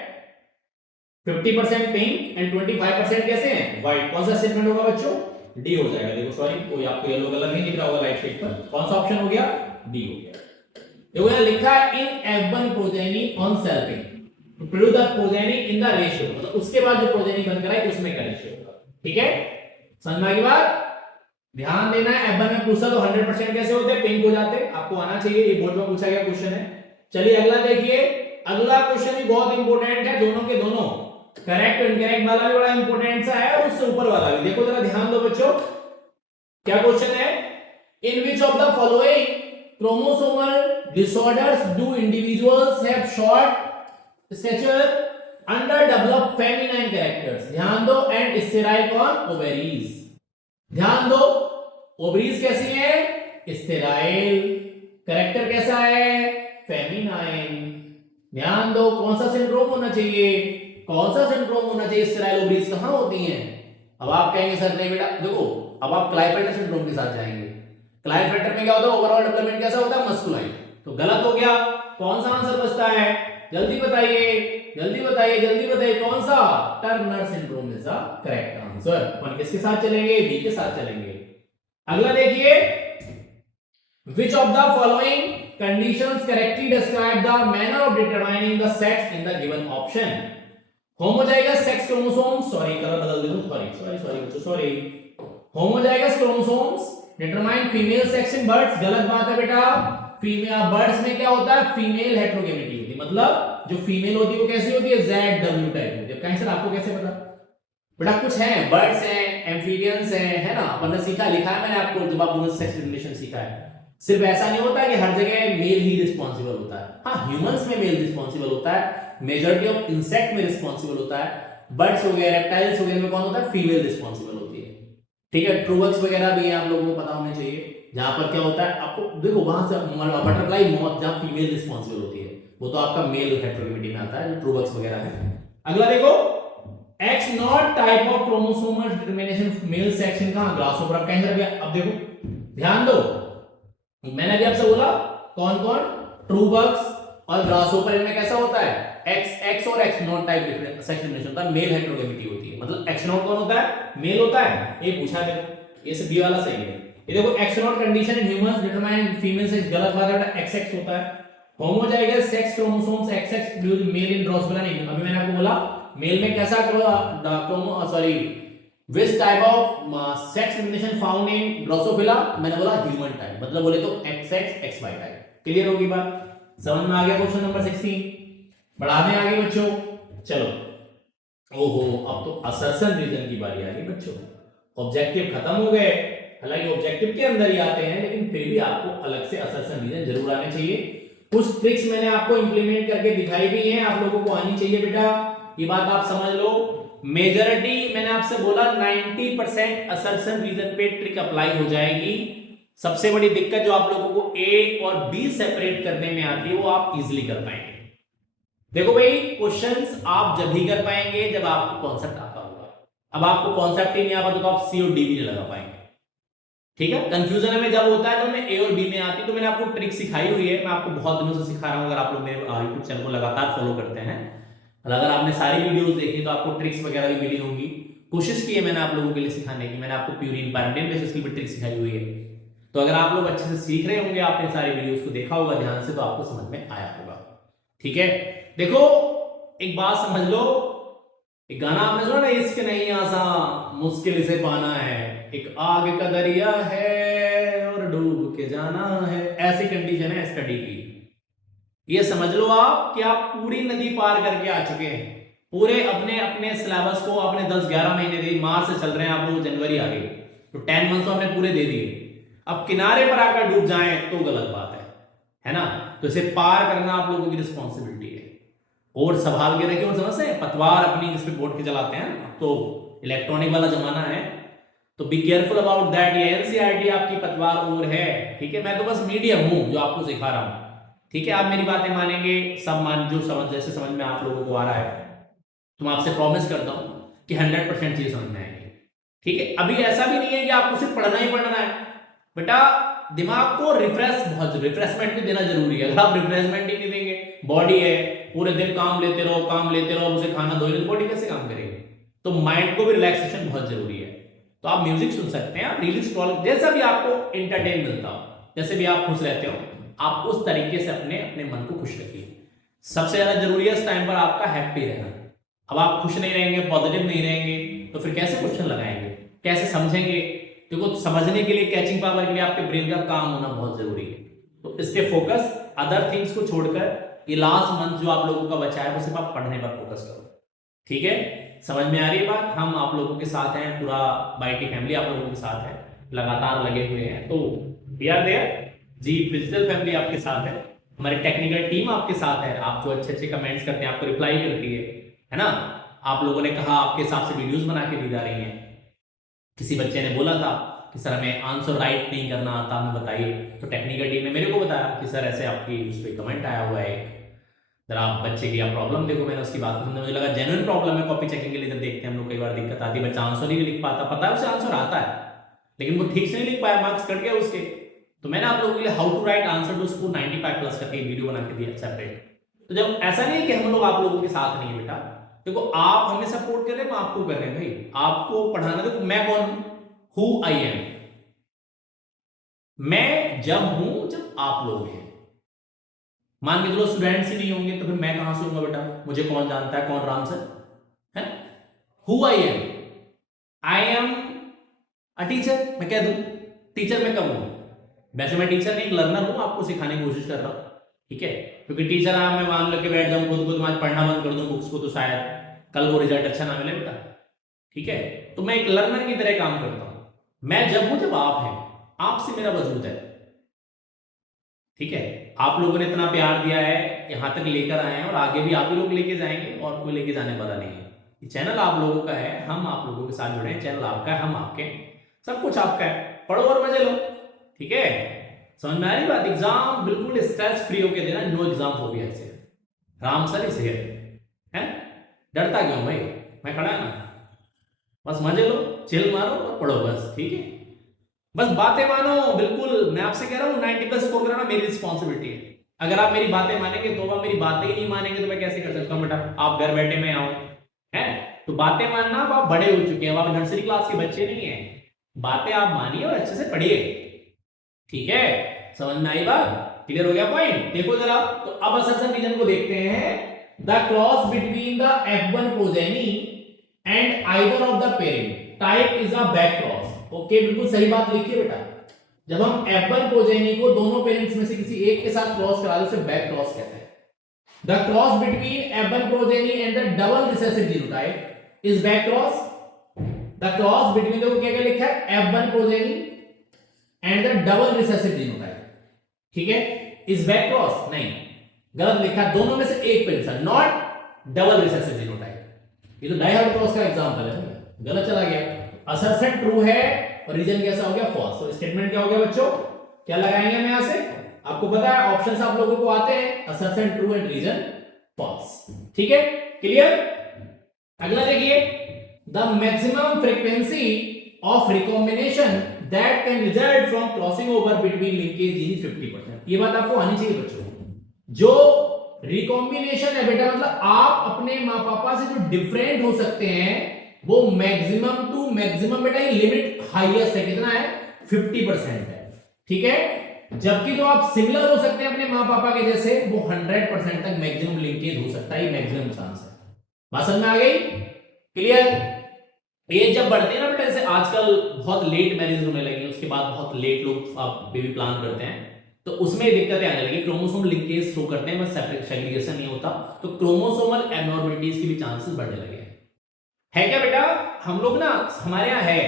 50% पिंक एंड 25% कैसे हैं, व्हाइट। कौन सा स्टेटमेंट होगा बच्चों, डी हो जाएगा। देखो सॉरी, कोई आपको येलो कलर नहीं दिख रहा होगा राइट साइड पर, कौन सा ऑप्शन हो गया, डी हो गया। देखो यहां लिखा है in F1 progeny on selfing to produce the progeny in the ratio, मतलब उसके बाद जो प्रोजेनी बनकर आए उसमें का रेशियो होगा, ठीक है। समझ में आ गई बात, ध्यान देना है। F1 में पूछा तो 100% कैसे होते हैं, पिंक हो जाते हैं, आपको आना चाहिए, ये बोर्ड में पूछा गया क्वेश्चन है। चलिए अगला देखिए, अगला क्वेश्चन भी बहुत इंपॉर्टेंट है, दोनों के दोनों, करेक्ट और इनकरेक्ट वाला भी बड़ा इंपॉर्टेंट सा है, और उससे ऊपर वाला भी। देखो जरा ध्यान दो बच्चों, क्या क्वेश्चन है, in which of the following chromosomal disorders do individuals have short stature, under developed feminine characters. ध्यान दो, एंड स्टेराइल कौन, ओवेरीज। ध्यान दो, ओवरीज कैसी है, स्टेराइल, कैरेक्टर कैसा है, फेमिनाइन। ध्यान दो, कौन सा सिंड्रोम होना चाहिए, कौन सा सिंड्रोम होना चाहिए, स्टेराइल ओवरीज कहां होती हैं। अब आप कहेंगे सर नहीं बेटा, देखो अब आप क्लाइफेटर सिंड्रोम के साथ जाएंगे। क्लाइफेटर में क्या होता है, ओवरऑल डेवलपमेंट कैसा होता है, मस्कुलाइन। तो गलत हो गया, कौन सा आंसर बचता है, जल्दी बताइए, जल्दी बताइए, जल्दी बताइए, कौन सा, Turner syndrome is the correct answer. अपन किसके साथ चलेंगे, बी के साथ चलेंगे। अगला देखिए, which of the following conditions correctly describe the manner of determining the sex in the given option। Homozygous sex chromosomes, sorry colour बदल दे दूं, सॉरी बच्चों, sorry, homozygous chromosomes determine female sex in birds, गलत बात है बेटा। Female birds में क्या होता है, फीमेल हेटेरोगेमिटी होती है, मतलब जो फीमेल होती है वो कैसी होती है, ZW टाइप होती है। कहीं सर आपको कैसे पता, बेटा कुछ है, बर्ड्स हैं, एम्फीबियंस हैं, है ना, अपन ने सीखा, लिखा है मैंने आपको, जब आपने सेक्स रिलेशन सीखा है। सिर्फ ऐसा नहीं होता कि हर जगह मेल ही रिस्पॉन्सिबल होता है, हाँ ह्यूमंस में मेल रिस्पॉन्सिबल होता है, मेजॉरिटी ऑफ इंसेक्ट में रिस्पॉन्सिबल होता है, बर्ड्स हो गए, रेप्टाइल्स हो गए में कौन होता है, फीमेल रिस्पॉन्सिबल होती है, ठीक है। ट्रूवर्क्स वगैरह भी आप लोगों को पता होने चाहिए, जहां पर क्या होता है, आपको देखो वहां से बटरफ्लाई मॉथ जहां फीमेल रिस्पॉन्सिबल होती है, वो तो आपका मेल हेटेरोगेमिटी में आता है, जो ट्रूवर्क्स वगैरह है। अगला देखो, X not type of chromosomal determination male section कहां, ग्रासहोपर। कहीं अब देखो ध्यान दो, मैंने अभी आपसे बोला कौन कौन, ट्रूवर्क्स और ग्रासहोपर, इनमें कैसा होता है, X और X not type sex determination होता है, मेल हेटेरोगेमिटी होती है, मतलब X नॉट कौन होता है, मेल होता है। ये पूछा देखो, ये से बी वाला सही है। ये देखो X not condition in humans determine female sex, गलत बात है बेटा, XX होता है। Homozygous sex chromosomes XX produce mail इन ड्रोसोफिला, नहीं, अभी मैंने आपको बोला मेल में कैसा which type of sex determination found in Drosophila, मैंने बोला ह्यूमन टाइप, मतलब बोले तो XX XY टाइप। क्लियर होगी बात, समझ में आ गया क्वेश्चन नंबर 16। बढ़ाने आगे बच्चों, चलो, ओहो अब तो असर्शन रीजन की बारी आ गई बच्चों। ऑब्जेक्टिव खत्म हो गए, हालांकि ऑब्जेक्टिव के अंदर ही आते हैं, लेकिन फिर भी आपको अलग से असर्शन रीजन जरूर आने चाहिए। कुछ ट्रिक्स मैंने आपको इंप्लीमेंट करके दिखाई भी हैं, आप लोगों को आनी चाहिए बेटा, ये बात आप समझ लो। मेजॉरिटी मैंने आपसे बोला 90% असर्शन रीजन पे ट्रिक अप्लाई हो जाएगी। सबसे बड़ी दिक्कत जो आप लोगों को ए और बी सेपरेट करने में आती है, वो आप इजीली कर पाएंगे। देखो भाई, क्वेश्चंस आप जब भी कर पाएंगे जब आपको कॉन्सेप्ट आता होगा। अब आपको कॉन्सेप्ट ही नहीं आता तो आप सी और डी भी नहीं लगा पाएंगे, ठीक है। कंफ्यूजन में जब होता है तो मैं ए और बी में आती, तो मैंने आपको ट्रिक सिखाई हुई है, मैं आपको बहुत दिनों से सिखा रहा हूं। अगर आप लोग मेरे यूट्यूब चैनल को लगातार फॉलो करते हैं, अगर आपने सारी वीडियोस देखी तो आपको ट्रिक्स वगैरह भी मिली होंगी। कोशिश की है मैंने आप लोगों के लिए सिखाने की, मैंने आपको प्यूरिन पैरेंटाइन बेसिस की भी ट्रिक सिखाई हुई है। तो अगर आप लोग अच्छे से सीख रहे होंगे, आपने सारी वीडियोस को देखा होगा ध्यान से, तो आपको समझ में आया होगा, ठीक है। देखो एक बात समझ लो, एक गाना आपने सुना ना, इश्क नहीं आसा मुश्किल से पाना है, एक आग का दरिया है और डूब के जाना है, ऐसी कंडीशन है स्टडी की। ये समझ लो आप कि आप पूरी नदी पार करके आ चुके हैं, पूरे अपने अपने सिलेबस को आपने 10-11 महीने दे, मार्च से चल रहे हैं आप लोग, जनवरी आ गई, तो 10 मंथ्स आपने पूरे दे दिए। अब किनारे पर आकर डूब जाएं तो गलत बात है ना। तो इसे पार करना आप लोगों की रिस्पॉन्सिबिलिटी है, और संभाल के रखिए। और समझते हैं पतवार अपनी जिसपे बोर्ड के चलाते हैं, तो इलेक्ट्रॉनिक वाला जमाना है, तो बी केयरफुल अबाउट दैट। ये एनसीईआरटी आपकी पतवार और है, ठीक है। मैं तो बस मीडियम हूं जो आपको सिखा रहा हूं, ठीक है। आप मेरी बातें मानेंगे, सब मान, जो समझ जैसे समझ में आप लोगों को आ रहा है, तो मैं आपसे प्रॉमिस करता हूं कि 100% चीज समझ में आएगी, ठीक है। अभी ऐसा भी नहीं है कि आपको सिर्फ पढ़ना ही पढ़ना है बेटा, दिमाग को रिफ्रेशमेंट भी देना जरूरी है। अगर आप रिफ्रेशमेंट ही नहीं देंगे, बॉडी है पूरे दिन काम लेते रहो, उसे खाना धो रहे, बॉडी कैसे काम करेगी। तो माइंड को भी रिलैक्सेशन बहुत जरूरी है। तो आप म्यूजिक सुन सकते हैं, आप रील स्क्रॉल, जैसा भी आपको एंटरटेन मिलता हो, जैसे भी आप खुश रहते हो, आप उस तरीके से अपने अपने मन को खुश रखिए। सबसे ज्यादा जरूरी है इस टाइम पर आपका हैप्पी रहना। अब आप खुश नहीं रहेंगे, पॉजिटिव नहीं रहेंगे, तो फिर कैसे क्वेश्चन लगाएंगे, कैसे समझेंगे। देखो, समझने के लिए, कैचिंग पावर के लिए आपके ब्रेन का काम होना बहुत जरूरी है। तो इस पे फोकस, अदर थिंग्स को छोड़कर ये लास्ट मंथ जो आप लोगों का बचा है वो सिर्फ आप पढ़ने पर फोकस करो, ठीक है। समझ में आ रही है बात। हम आप लोगों के साथ हैं, पूरा बाईटी फैमिली आप लोगों के साथ है, लगातार लगे हुए हैं। तो वी आर देयर जी, डिजिटल फैमिली आपके साथ है, हमारी टेक्निकल टीम आपके साथ है। आप जो अच्छे अच्छे कमेंट्स करते हैं, आपको रिप्लाई करती है ना। आप लोगों ने कहा आपके हिसाब से वीडियोस बना के दी जा रही हैं। किसी बच्चे ने बोला था कि सर हमें आंसर राइट नहीं करना आता, हमें बताइए। तो टेक्निकल टीम ने मेरे को बताया कि सर ऐसे आपकी उस पर कमेंट आया हुआ है, जरा आप बच्चे की आप प्रॉब्लम देखो। मैंने उसकी बात सुनने, मुझे लगा जेन्युइन प्रॉब्लम है। कॉपी चेकिंग के लिए जब देखते हैं हम लोग, कई बार दिक्कत आती है, बच्चा आंसर ही नहीं लिख पाता, पता है उसे आंसर आता है लेकिन वो ठीक से नहीं लिख पाया, मार्क्स कट गया उसके। तो मैंने आप लोगों के लिए how to write answer to school 95 plus करके वीडियो बना के दिया सेपरेट। तो जब ऐसा नहीं है कि हम लोग आप लोगों के साथ नहीं है बेटा, देखो आप हमें सपोर्ट कर रहे हैं, हम आपको कर रहे हैं भाई, आपको पढ़ाना। देखो मैं कौन हूं, हु आई एम, मैं जब हूं जब आप लोग हैं। मान के चलो स्टूडेंट्स ही नहीं होंगे तो फिर मैं कहां से होऊंगा बेटा, मुझे कौन जानता है, कौन राम सर है। Who I am a teacher, मैं कह दूं टीचर मैं कब हूं। वैसे मैं टीचर नहीं, लर्नर हूं, आपको सिखाने की कोशिश कर रहा हूं, ठीक है। क्योंकि टीचर मैं मान लो के बैठ जाऊं खुद आज पढ़ना बंद कर दूं बुक्स को, तो शायद कल वो रिजल्ट अच्छा ना मिले बेटा, ठीक है। तो मैं एक लर्नर की तरह काम करता हूं। मैं जब हूं जब आप हैं, आपसे मेरा वजूद है, ठीक है। आप लोगों ने इतना प्यार दिया है, यहां तक लेकर आए हैं, और आगे भी आप ही लोग लेके जाएंगे, और कोई लेके जाने वाला नहीं है। ये चैनल आप लोगों का है, हम आप लोगों के साथ जुड़े हैं, चैनल आपका है, हम आपके हैं, सब कुछ आपका है। पढ़ो और मजे लो, ठीक है। समझ में आ रही बात। एग्जाम बिल्कुल स्ट्रेस फ्री होके देना, नो एग्जाम हो गया ऐसे राम सर इस है, डरता क्यों भाई, मैं खड़ा है ना, बस मजे लो, चिल मारो और पढ़ो बस, ठीक है। बस बातें मानो, बिल्कुल मैं आपसे कह रहा हूँ 90 प्लस स्कोर कराना मेरी रिस्पॉन्सिबिलिटी है। अगर आप मेरी बातें मानेंगे तो, आप मेरी बातें ही नहीं मानेंगे तो मैं कैसे कर सकता हूँ बेटा। आप घर बैठे में आओ है, तो बातें मानना, अब आप बड़े हो चुके हैं, आप नर्सरी क्लास के बच्चे नहीं है। बातें आप मानिए और अच्छे से पढ़िए, ठीक है। समझ में आई बात, क्लियर हो गया पॉइंट। देखो जरा, तो अब असर्शन रीजन को देखते हैं। The cross between the F1 progeny and either of the parent type is a back cross. Okay, बिल्कुल सही बात लिखिए बेटा। जब हम F1 प्रोजेनी को दोनों पेरेंट्स में से किसी एक के साथ क्रॉस करा दे, उसे बैक क्रॉस कहते हैं। The cross between F1 progeny and the double recessive genotype is back cross. The cross between, देखो क्या क्या लिखा है, F1 progeny and the double recessive genotype, ठीक है, इज बैक क्रॉस नहीं, गलत लिखा, दोनों में से एक पेरेंट्स है, नॉट डबल रिसेसिव जीनोटाइप। ये तो डायहैप्लो क्रॉस का एग्जांपल है, गलत चला गया। असर्शन ट्रू है और रीजन कैसा हो गया, फॉल्स। तो स्टेटमेंट क्या हो गया बच्चों, क्या लगाएंगे हम यहां से, आपको पता है ऑप्शंस आप लोगों को आते हैं, assertion true and reason false, ठीक है, क्लियर। अगला देखिए, the maximum frequency of recombination that can result from crossing over between linkage is 50%। ये बात आपको आनी चाहिए बच्चों। जो रिकॉम्बिनेशन है बेटा, मतलब आप अपने माँ पापा से जो डिफरेंट हो सकते हैं, वो मैक्सिमम टू मैक्सिमम बेटा, ये लिमिट हाईएस्ट है, कितना है, 50% है, ठीक है। जबकि जो आप सिमिलर हो सकते हैं अपने माँ पापा के जैसे, वो 100% तक मैक्सिमम लिंकेज हो सकता है, ये मैक्सिमम चांस है। बात समझ में आ गई। क्लियर? एज जब बढ़ती है ना बेटा, जैसे आजकल बहुत लेट मैरिज होने लगी है, उसके बाद बहुत लेट लोग आप बेबी प्लान करते हैं, तो उसमें दिक्कतें आने लगी। क्रोमोसोम लिंकेज शो करते हैं, बस सेग्रीगेशन नहीं होता, तो क्रोमोसोमल एबनॉर्मलिटीज के भी चांसेस बढ़ने लगे हैं। है क्या बेटा? हम लोग ना, हमारे यहाँ है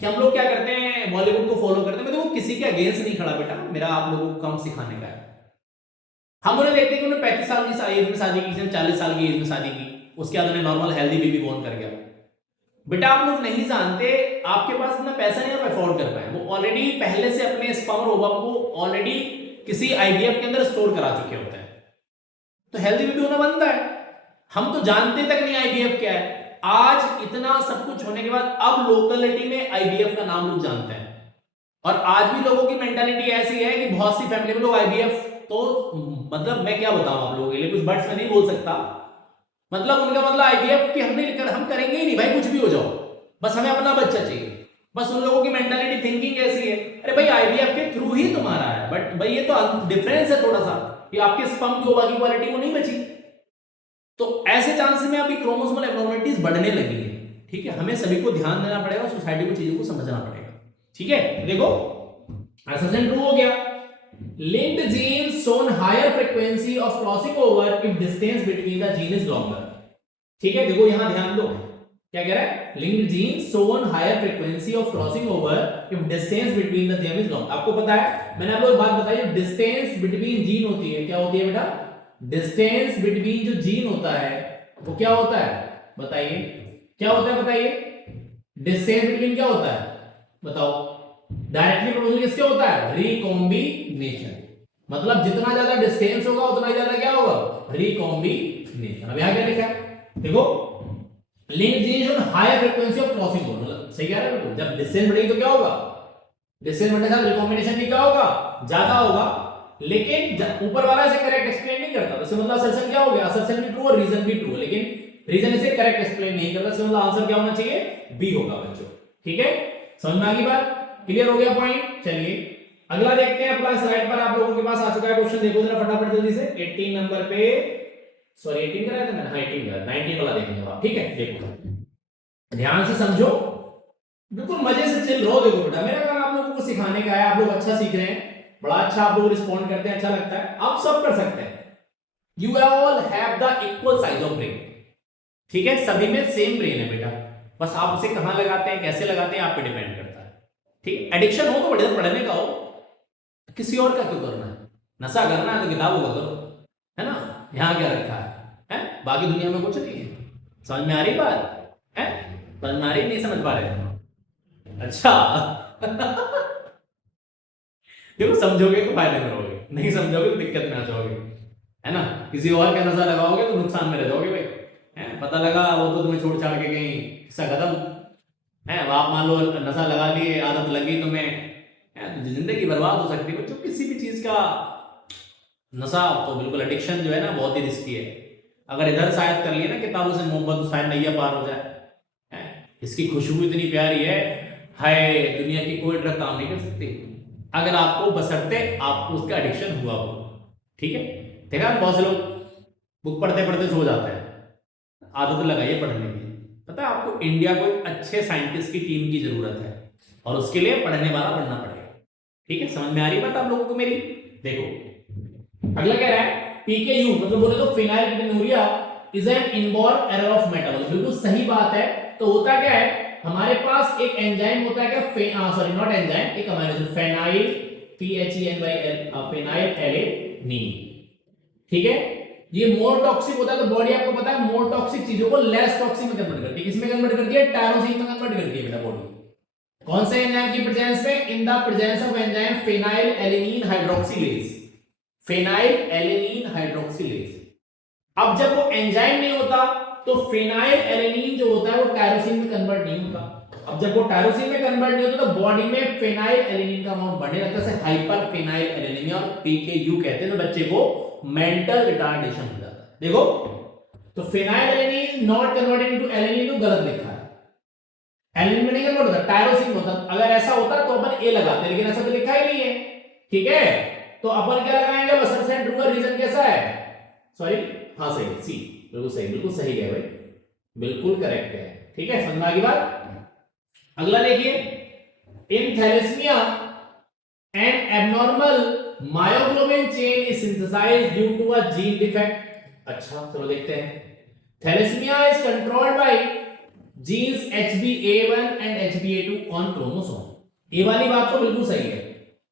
कि हम लोग क्या करते हैं, बॉलीवुड को फॉलो करते हैं। मैं देखो किसी के अगेंस्ट नहीं खड़ा बेटा, मेरा आप लोगों को काम सिखाने का है। हम उन्हें देखते हैं कि उन्हें 35 साल की एज में शादी की, किसी ने 40 साल की एज में शादी की, उसके बाद उन्हें नॉर्मल हेल्दी बेबी बोर्न कर गया। बेटा आप लोग नहीं जानते, आपके पास इतना पैसा नहीं आप अफोर्ड कर पाए, वो ऑलरेडी पहले से अपने स्पर्म ओवम को ऑलरेडी किसी आईवीएफ के अंदर स्टोर करा चुके होते हैं, तो हेल्दी बेबी होना बनता है। हम तो जानते तक नहीं आईवीएफ क्या है। आज इतना सब कुछ होने के बाद अब लोकलिटी में आईवीएफ का नाम लोग जानते हैं, और आज भी लोगों की मेंटालिटी ऐसी है कि बहुत सी फैमिली में लोग आईवीएफ, तो मतलब मैं क्या बताऊं आप लोगों के लिए, कुछ वर्ड्स में नहीं बोल सकता, मतलब उनका मतलब आईवीएफ कि हम करेंगे ही नहीं भाई, कुछ भी हो जाओ, बस हमें अपना बच्चा चाहिए। बस उन लोगों की मेंटालिटी थिंकिंग ऐसी है, अरे भाई आईवीएफ के थ्रू ही तुम्हारा है, बट भाई ये तो डिफरेंस है थोड़ा सा, कि आपके स्पर्म की ओवा की क्वालिटी वो नहीं बची। तो ऐसे चांसेस में अभी क्रोमोसोमल एब्नॉर्मलिटीज बढ़ने लगी है। ठीक है, हमें सभी को ध्यान देना पड़ेगा, सोसाइटी को चीजों को समझना पड़ेगा। ठीक है, देखो असर्शन ट्रू हो गया। Linked genes shown higher frequency of crossing over if distance between the gene is longer. ठीक है, देखो यहां ध्यान दो, क्या कह रहा है, linked genes shown higher frequency of crossing over if distance between the gene is long. आपको पता है, मैंने आपको एक बात बताई, डिस्टेंस बिटवीन जीन होती है, क्या होती है बेटा, डिस्टेंस बिटवीन जो जीन होता है वो क्या होता है, बताइए क्या होता है, बताइए डिस्टेंस बिटवीन क्या होता है, बताओ। डायरेक्टली प्रोपोर्शनल किसके होता है, रिकॉम्बिनेशन। मतलब जितना ज्यादा डिस्टेंस होगा उतना ज्यादा क्या होगा, रिकॉम्बिनेशन। अब यहां क्या लिखा है, देखो linked genes on higher frequency of crossing over, मतलब सही कह रहे हो, जब डिस्टेंस बढ़ेगी तो क्या होगा, डिस्टेंस बढ़ने से रिकॉम्बिनेशन भी क्या होगा, ज्यादा होगा। लेकिन ऊपर वाला इसे करेक्ट एक्सप्लेन नहीं करता, तो मतलब असर्शन क्या हो गया, असर्शन भी ट्रू और रीजन भी ट्रू, लेकिन रीजन इसे करेक्ट एक्सप्लेन नहीं करता, इसका मतलब आंसर क्या होना चाहिए, बी होगा बच्चों। ठीक है, समझ में आ गई बात, क्लियर हो गया पॉइंट। चलिए अगला देखते हैं, अपना स्लाइड पर आप लोगों के पास आ चुका है क्वेश्चन, देखो जरा फटाफट जल्दी से। 18 नंबर पे, सॉरी 18 कराया था मैंने, हाँ 18 कराया, 19 वाला देखेंगे आप। ठीक है, देखो ध्यान से समझो, बिल्कुल मजे से चिल रहो। देखो बेटा मेरा काम आप लोगों को सिखाने का है, आप लोग अच्छा सीख रहे हैं, बड़ा अच्छा आप लोग रिस्पॉन्ड करते हैं, अच्छा लगता है, आप सब कर सकते हैं। You all have the equal size of brain. ठीक है, सभी में सेम ब्रेन है बेटा, बस आप उसे कहां लगाते हैं, कैसे लगाते हैं, आप पे डिपेंड करता है। ठीक, एडिक्शन हो तो बढ़िया पढ़ने का हो, किसी और का क्यों करना है, नशा करना है तो किताबों का करो, है ना। यहां क्या रखा है? बाकी दुनिया में कुछ नहीं है। समझ में आ रही बात है, समझ में आ रही, नहीं समझ पा रहे? अच्छा देखो समझोगे तो फायदे में रहोगे, नहीं समझोगे तो दिक्कत में आ जाओगे, है ना। किसी और का नशा लगाओगे तो नुकसान में रह जाओगे भाई, है पता लगा वो तो तुम्हें छोड़ छाड़ के कहीं किस्सा खत्म है। अब आप मान लो नशा लगा लिए, आदत लगी तुम्हें, है तो जिंदगी बर्बाद हो सकती है बच्चों। किसी भी चीज का नशा तो बिल्कुल, एडिक्शन जो है ना बहुत ही रिस्की है। अगर इधर शायद कर लिए ना किताबों से मोहब्बत, तो शायद नैया पार हो जाए, है? इसकी खुशबू इतनी प्यारी है, हाय दुनिया की कोई ड्रग काम नहीं कर सकती अगर आपको, बशर्ते आपको उसका एडिक्शन हुआ हो। ठीक है, देखा बहुत से लोग बुक पढ़ते पढ़ते सो जाते हैं, आदत लगाइए पढ़ने की। पता है आपको, इंडिया को एक अच्छे साइंटिस्ट की टीम की जरूरत है, और उसके लिए पढ़ने वाला बनना पड़ेगा। ठीक है, समझ में आ रही बात आप लोगों को मेरी? देखो अगला कह रहा है पीकेयू, मतलब बोले तो phenylketonuria is an inborn error of metabolism. बिल्कुल सही बात है। तो होता क्या है, हमारे पास एक एंजाइम होता है क्या, सॉरी नॉट एंजाइम, एक amino acid phenyl, PHENYL, phenyl alanine. ठीक है, ये मोर टॉक्सिक होता है, तो बॉडी आपको पता है मोर टॉक्सिक चीजों को लेस टॉक्सिक में कन्वर्ट करती है। किसमें कन्वर्ट करती है, टायरोसिन में कन्वर्ट करती है बेटा बॉडी। कौन से एंजाइम की प्रेजेंस में, in the presence of enzyme phenyl alanine hydroxylase, phenyl alanine hydroxylase. अब जब वो एंजाइम नहीं होता तो फेनाइल एलेनीन जो होता है वो टायरोसिन में कन्वर्ट नहीं होता। अब जब वो टायरोसिन में कन्वर्ट नहीं होता तो बॉडी में फेनाइल एलेनीन का अमाउंट बढ़ने लगता है, हाइपर फेनाइल एलेनीमिया, और पीकेयू कहते हैं। तो बच्चे को मेंटल रिटार्डेशन हो जाता है। देखो तो phenyl alanine not converted into alanine, तो गलत लिखा है, एलेनीन में नहीं कन्वर्ट होता, टायरोसिन में होता। अगर ऐसा होता तो अपन ए लगाते, लेकिन ऐसा तो लिखा ही नहीं है। ठीक है, तो अपन क्या लगाएंगे, बस ट्रू का रीजन कैसा है, सॉरी हाँ सही, सी बिल्कुल सही, बिल्कुल सही है भाई, बिल्कुल करेक्ट है। ठीक है, समझ में आ गई बात। अगला देखिए, in thalassaemia an abnormal myoglobin chain is synthesised due to a gene defect. अच्छा चलो देखते हैं। Thalassaemia is controlled by genes HbA1 and HbA2 on chromosome. ये वाली बात तो बिल्कुल सही है।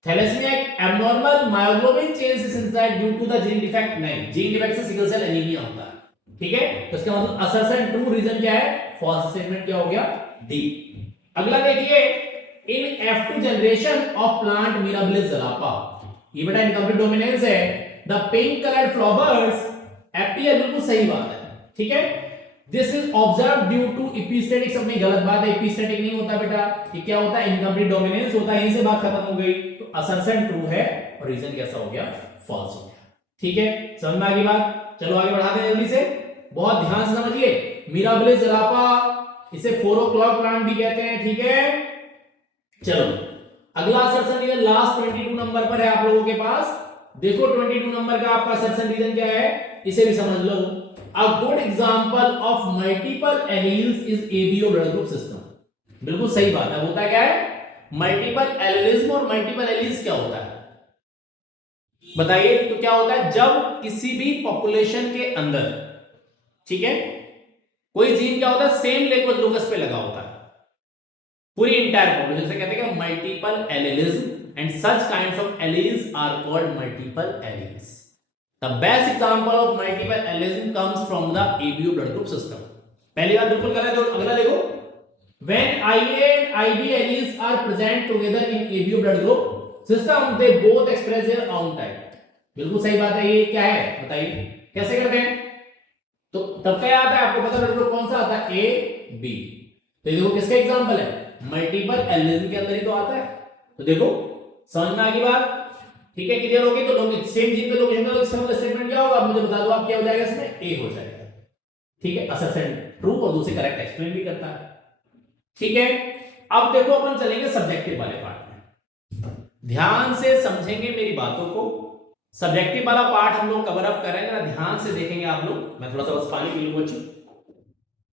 थैलेसीमिया एक एबनॉर्मल मायोग्लोबिन चेन से synthesised due to the gene defect नहीं, जीन डिफेक्ट से सिकल सेल एनीमिया होता है। ठीक है, तो इसका मतलब असर्शन ट्रू, रीजन क्या है, फॉल्स स्टेटमेंट क्या हो गया, डी। अगला देखिए, in F2 generation of plant Mirabilis jalapa, ये बेटा इनकम्प्लीट डोमिनेंस है। The pink coloured flowers appear, बिल्कुल सही बात है। ठीक है, this is observe due to epistatic, सब में गलत बात है, एपिस्टेटिक नहीं होता बेटा, ये क्या होता है, इनकम्प्लीट डोमिनेंस होता है, यहीं से बात खत्म हो गई। तो असर्शन ट्रू है और रीजन कैसा हो गया, फॉल्स हो गया। ठीक है, समझ में आ गई बात। चलो आगे बढ़ाते हैं जल्दी से, बहुत ध्यान से समझिए। मिराबिलिस ज़रापा, इसे 4 o'clock प्लांट भी कहते हैं। ठीक है, चलो अगला असर्शन रीजन लास्ट 22 नंबर पर है आप लोगों के पास। देखो 22 नंबर का आपका असर्शन रीजन क्या है, इसे भी समझ लो। A good example of multiple alleles is ABO blood group system। बिल्कुल सही बात है। होता क्या है, मल्टीपल एलिलिज्म और मल्टीपल एलील्स क्या होता है बताइए। तो क्या होता है, जब किसी भी पॉपुलेशन के अंदर, ठीक है, कोई जीन क्या होता है, सेम लेवल लोकस पे लगा होता है पूरी इंटायर पॉपुलेशन से, कहते हैं multiple allelism and such kinds of alleles are called multiple alleles. The best example of multiple allelism comes from the ABO blood group system। पहली बात बिल्कुल कर रहे हो। अगला देखो, when IA and IB alleles are present together in ABO blood group system, they both express their own type। बिल्कुल सही बात है। ये क्या है बताइए, कैसे करते हैं। तो तब क्या आता है आपको पता, ब्लड ग्रुप कौन सा आता है, A B। तो देखो किसका एग्जांपल है, मल्टीपल एलिलिज्म के अंदर ही तो आता है। तो देखो समझ में आ गई बात। ठीक है, क्लियर हो गई। तो लोग सेम जीन पे लोकेशन का सिंगल स्टेटमेंट क्या होगा, आप मुझे बता दो, आप क्या हो जाएगा इसमें, ए हो जाएगा। ठीक है, असर्शन ट्रू और दूसरे करेक्ट एक्सप्लेन भी करता है। ठीक है, अब देखो अपन चलेंगे सब्जेक्टिव वाले पार्ट में। ध्यान से समझेंगे मेरी बातों को। सब्जेक्टिव वाला पार्ट हम लोग कवर अप कर रहे हैं, जरा ध्यान से देखेंगे आप लोग। मैं थोड़ा सा बस पानी पी लूं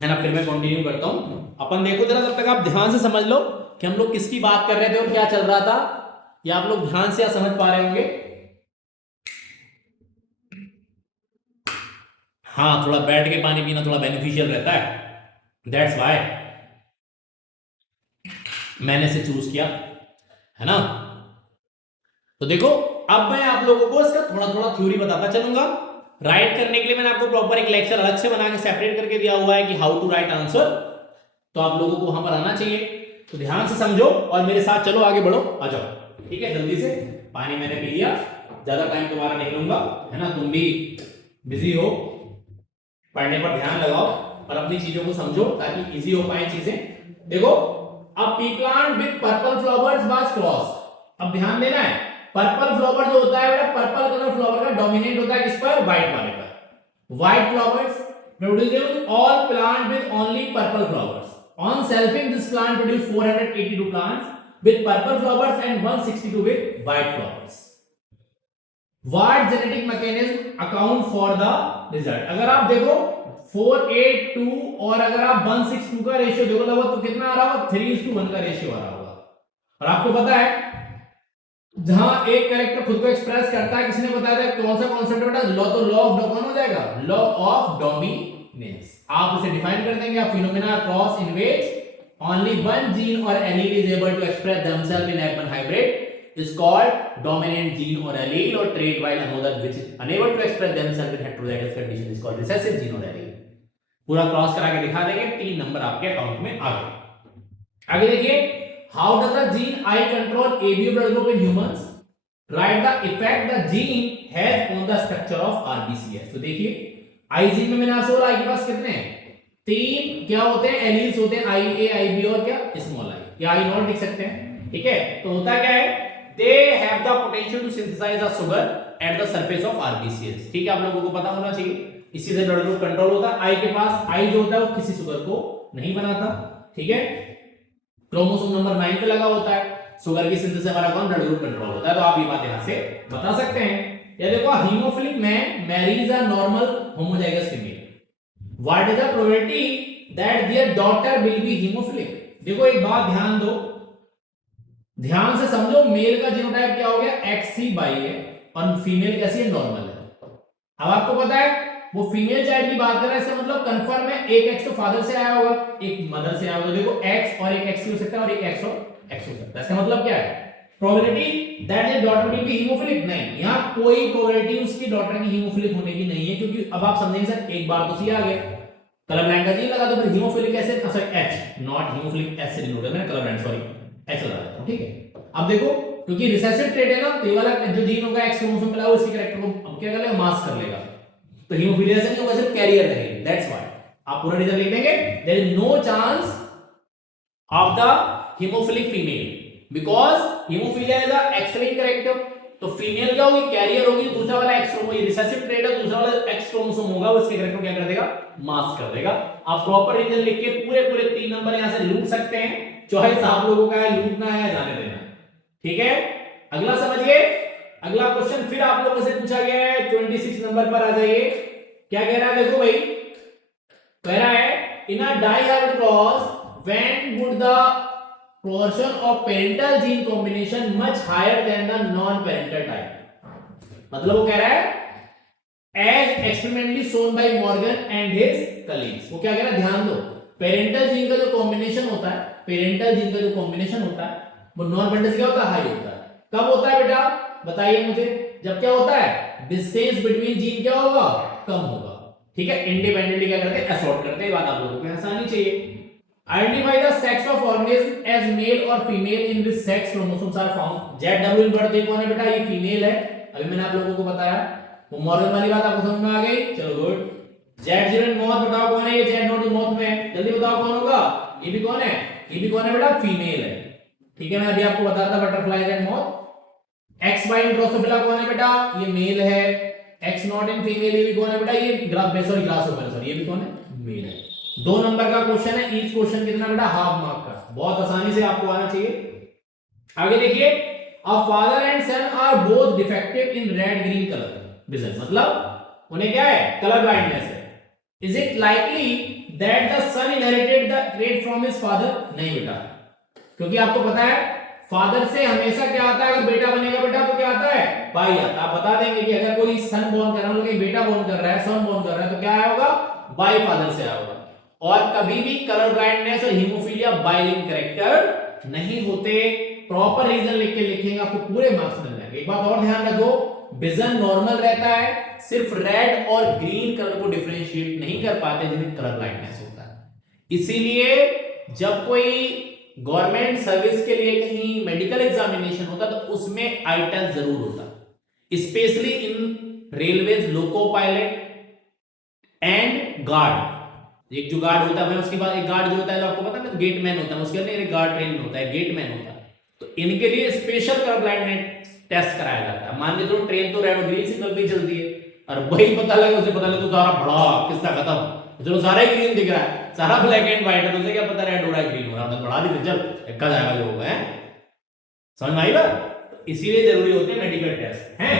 है ना, फिर मैं कंटिन्यू करता हूं। अपन देखो जरा, तब तक आप ध्यान से समझ लो कि हम लोग किसकी बात कर रहे थे और क्या चल रहा था, या आप लोग ध्यान से समझ पा रहे होंगे। हाँ, थोड़ा बैठ के पानी पीना थोड़ा बेनिफिशियल रहता है, दैट्स व्हाई मैंने इसे चूज किया, है ना। तो देखो अब मैं आप लोगों को इसका थोड़ा थोड़ा थ्योरी बताता चलूंगा। राइट करने के लिए मैंने आपको प्रॉपर एक लेक्चर अलग से बना के सेपरेट करके दिया हुआ है कि हाउ टू राइट आंसर, तो आप लोगों को वहां पर आना चाहिए। तो ध्यान से समझो और मेरे साथ चलो, आगे बढ़ो, आ जाओ। ठीक है, जल्दी से पानी मैंने पी लिया, ज्यादा टाइम तुम्हारा नहीं लूंगा, है ना। तुम भी बिजी हो, पढ़ने पर ध्यान लगाओ और अपनी चीजों को समझो ताकि इजी हो पाए चीजें। देखो, अब P plant with purple flowers was cross. अब ध्यान देना है, पर्पल फ्लावर जो होता है बेटा, पर्पल कलर फ्लावर का डोमिनेंट होता है किस पर, व्हाइट वाले पर। White flowers produce all plant with only purple flowers. On selfing, this plant produced 482 plants with purple flowers and 162 with white flowers. What genetic mechanism account for the result? अगर आप देखो 482 और अगर आप 162 का रेशियो देखो लगभग, तो कितना आ रहा होगा, 3:1 का रेशियो आ रहा होगा। और आपको पता है, जहां एक कैरेक्टर खुद को एक्सप्रेस करता है, किसी ने बताया था कौन सा कॉन्सेप्ट बेटा, लॉ, तो लॉ ऑफ कौन हो जाएगा, लॉ ऑफ डोमिनेंस। आप इसे डिफाइन कर देंगे, phenomena cross in which only one gene और allele is able to express themselves in F1 hybrid is called dominant gene और एलील, और trait while another which is unable to express themselves in heterozygous condition is called recessive gene और allele. पूरा cross करा के दिखा देंगे, 3 number आपके account में आ गए। आगे देखिए, how does the gene I control ABO blood group in humans, right the effect the gene has on the structure of RBCS। तो देखिए, आई जीन में मैंने आपसे बोला, आई के पास कितने हैं, 3 क्या होते हैं, एलील्स होते हैं, IA, IB और क्या, स्मॉल आई, या आई नॉट लिख सकते हैं। ठीक है, तो होता क्या है, they have the potential to synthesize a sugar at the surface of RBCS। ठीक है, आप लोगों को पता होना चाहिए, इसी से ब्लड ग्रुप कंट्रोल होता है। आई के पास, आई जो होता है वो किसी शुगर को नहीं बनाता। ठीक है, क्रोमोसोम नंबर 9 पे लगा होता है, शुगर की सिंथेसिस हमारा कौन, ब्लड ग्रुप कंट्रोल होता है। तो आप ये बात यहां से बता सकते हैं। या देखो, haemophilic man marries a normal homozygous female, what is the probability that their daughter will be hemophilic। देखो एक बात ध्यान दो, ध्यान से समझो, मेल का जीनोटाइप क्या हो गया, XC बाई है और फीमेल कैसी है, नॉर्मल है। अब आपको पता है वो फीमेल चाइल्ड की बात कर रहा है, इसका मतलब कंफर्म है एक एक्स तो फादर से आया होगा, एक मदर से आया होगा। देखो एक्स और एक एक्स हो सकता है और एक एक्स और एक्स हो सकता है। इसका मतलब क्या है, probability that your daughter will be haemophilic, नहीं, यहाँ कोई प्रोबेबिलिटी उसकी डॉटर की हीमोफिलिक होने की नहीं है, क्योंकि अब आप समझेंगे सर एक बार तो सी आ गया, कलर ब्लाइंड का जी लगा दो, फिर हीमोफिलिक ऐसे, sorry H, not haemophilic H से डिनोट है, मैंने कलर ब्लाइंड सॉरी एच लगा देता हूं, ठीक है। अब देखो क्योंकि रिसेसिव ट्रेट है ना, तो ये वाला जो जीन होगा एक्स क्रोमोसोम मिला हुआ, इसके कैरेक्टर को अब क्या कर लेगा, मास्क कर लेगा, तो हीमोफिलिया से नहीं होगा, सिर्फ कैरियर रहेगी, दैट्स व्हाई आप पूरा रीजन लिख देंगे, there is no chance of the haemophilic female because haemophilia is a X linked character. तो फीमेल क्या होगी, कैरियर होगी, दूसरा वाला एक्स क्रोमोसोम, ये रिसेसिव ट्रेट है, दूसरा वाला एक्स क्रोमोसोम होगा, उसके कैरेक्टर को क्या कर देगा, मास्क कर देगा। आप प्रॉपर रीजन लिख के पूरे पूरे 3 नंबर यहां से लूट सकते हैं, चॉइस आप लोगों का है, लूटना है या जाने देना है, ठीक है। अगला समझिए, अगला क्वेश्चन फिर आप लोगों से पूछा गया है, 26 नंबर पर आ जाइए। क्या कह रहा है, देखो भाई, कह रहा है in a dihybrid cross when would the proportion of parental gene combination much higher than the non parental type। मतलब वो कह रहा है as experimentally shown by Morgan and his colleagues। वो क्या कह रहा है, ध्यान दो, पेरेंटल जीन का जो कॉम्बिनेशन होता है, पेरेंटल जीन का जो कॉम्बिनेशन होता है वो नॉन पेरेंटल से क्या होता है, हाई होता है। कब होता है बेटा, बताइए मुझे, जब क्या होता है, डिस्टेंस बिटवीन जीन क्या होगा, कम होगा, ठीक है। इंडिपेंडेंटली क्या करते हैं, असॉर्ट करते हैं, बात आप लोगों को आसानी चाहिए। Identify the sex of organism as male or female in which sex chromosomes are found। ZW in birth कौन है बेटा, ये फीमेल है, अभी मैंने आप लोगों को बताया, वो मॉर्गन वाली बात आपको समझ में आ गई, चलो गुड। Z0 in moth बताओ कौन है, ये Z0 in moth में है, जल्दी बताओ कौन होगा, ये भी कौन है, ये भी कौन है बेटा, फीमेल है, ठीक है। मैं अभी आपको बता रहा था butterfly and moth. XY in Drosophila कौन है बेटा, ये मेल है। X0 in फीमेल, ये भी कौन है बेटा, ये ग्रासोफिला, सॉरी ये भी कौन है, मेल है। 2 नंबर का क्वेश्चन है, ईच क्वेश्चन कितना बेटा, हाफ मार्क का, बहुत आसानी से आपको आना चाहिए। आगे देखिए, a father and son are both defective in red green colour vision, मतलब उन्हें क्या है, कलर ब्लाइंडनेस है। Is it likely that the son inherited the trait from his father, नहीं बेटा, क्योंकि आपको पता है फादर से हमेशा क्या आता है, अगर बेटा बनेगा बेटा तो क्या आता है, बाई आता है। आप बता देंगे कि अगर कोई सन बोर्न कर रहा है, बेटा बोर्न कर रहा है, सन बोर्न कर रहा है, तो क्या आया होगा, बाई फादर से आया होगा। और कभी भी कलर ब्लाइंडनेस और हीमोफीलिया बाइलिंग कैरेक्टर नहीं होते। प्रॉपर रीजन लिख के लिखेंगे, आपको पूरे मार्क्स मिल जाएंगे। एक बात और ध्यान रखो, विजन नॉर्मल रहता है, सिर्फ रेड और ग्रीन कलर को डिफरेंशिएट नहीं कर पाते जिन्हें कलर ब्लाइंडनेस होता है। इसीलिए जब कोई गवर्नमेंट सर्विस के लिए कहीं मेडिकल एग्जामिनेशन होता तो उसमें आई टेस्ट जरूर होता, specially in railways loco pilot and guard. एक जो गार्ड होता है, उसके बाद एक गार्ड जो होता है, तो आपको पता है गेट मैन होता है, उसके अंदर एक गार्ड ट्रेन होता है, गेट मैन होता है, तो इनके लिए स्पेशल कलर ब्लाइंडनेस टेस्ट कराया जाता है। मान लीजिए ट्रेन तो रेड और ग्रीन सिग्नल पे चलती है, और वही पता लगे, उसे पता लगे तो सारा बड़ा किस्सा खत्म, चलो सारा ही ग्रीन दिख रहा है, सारा ब्लैक एंड व्हाइट है, तो उसे क्या पता रेड हो रहा है, ग्रीन हो रहा है, बढ़ा दी चल इक्का जाएगा जो होगा, समझ में आई बात। इसीलिए जरूरी होते हैं मेडिकल टेस्ट, हैं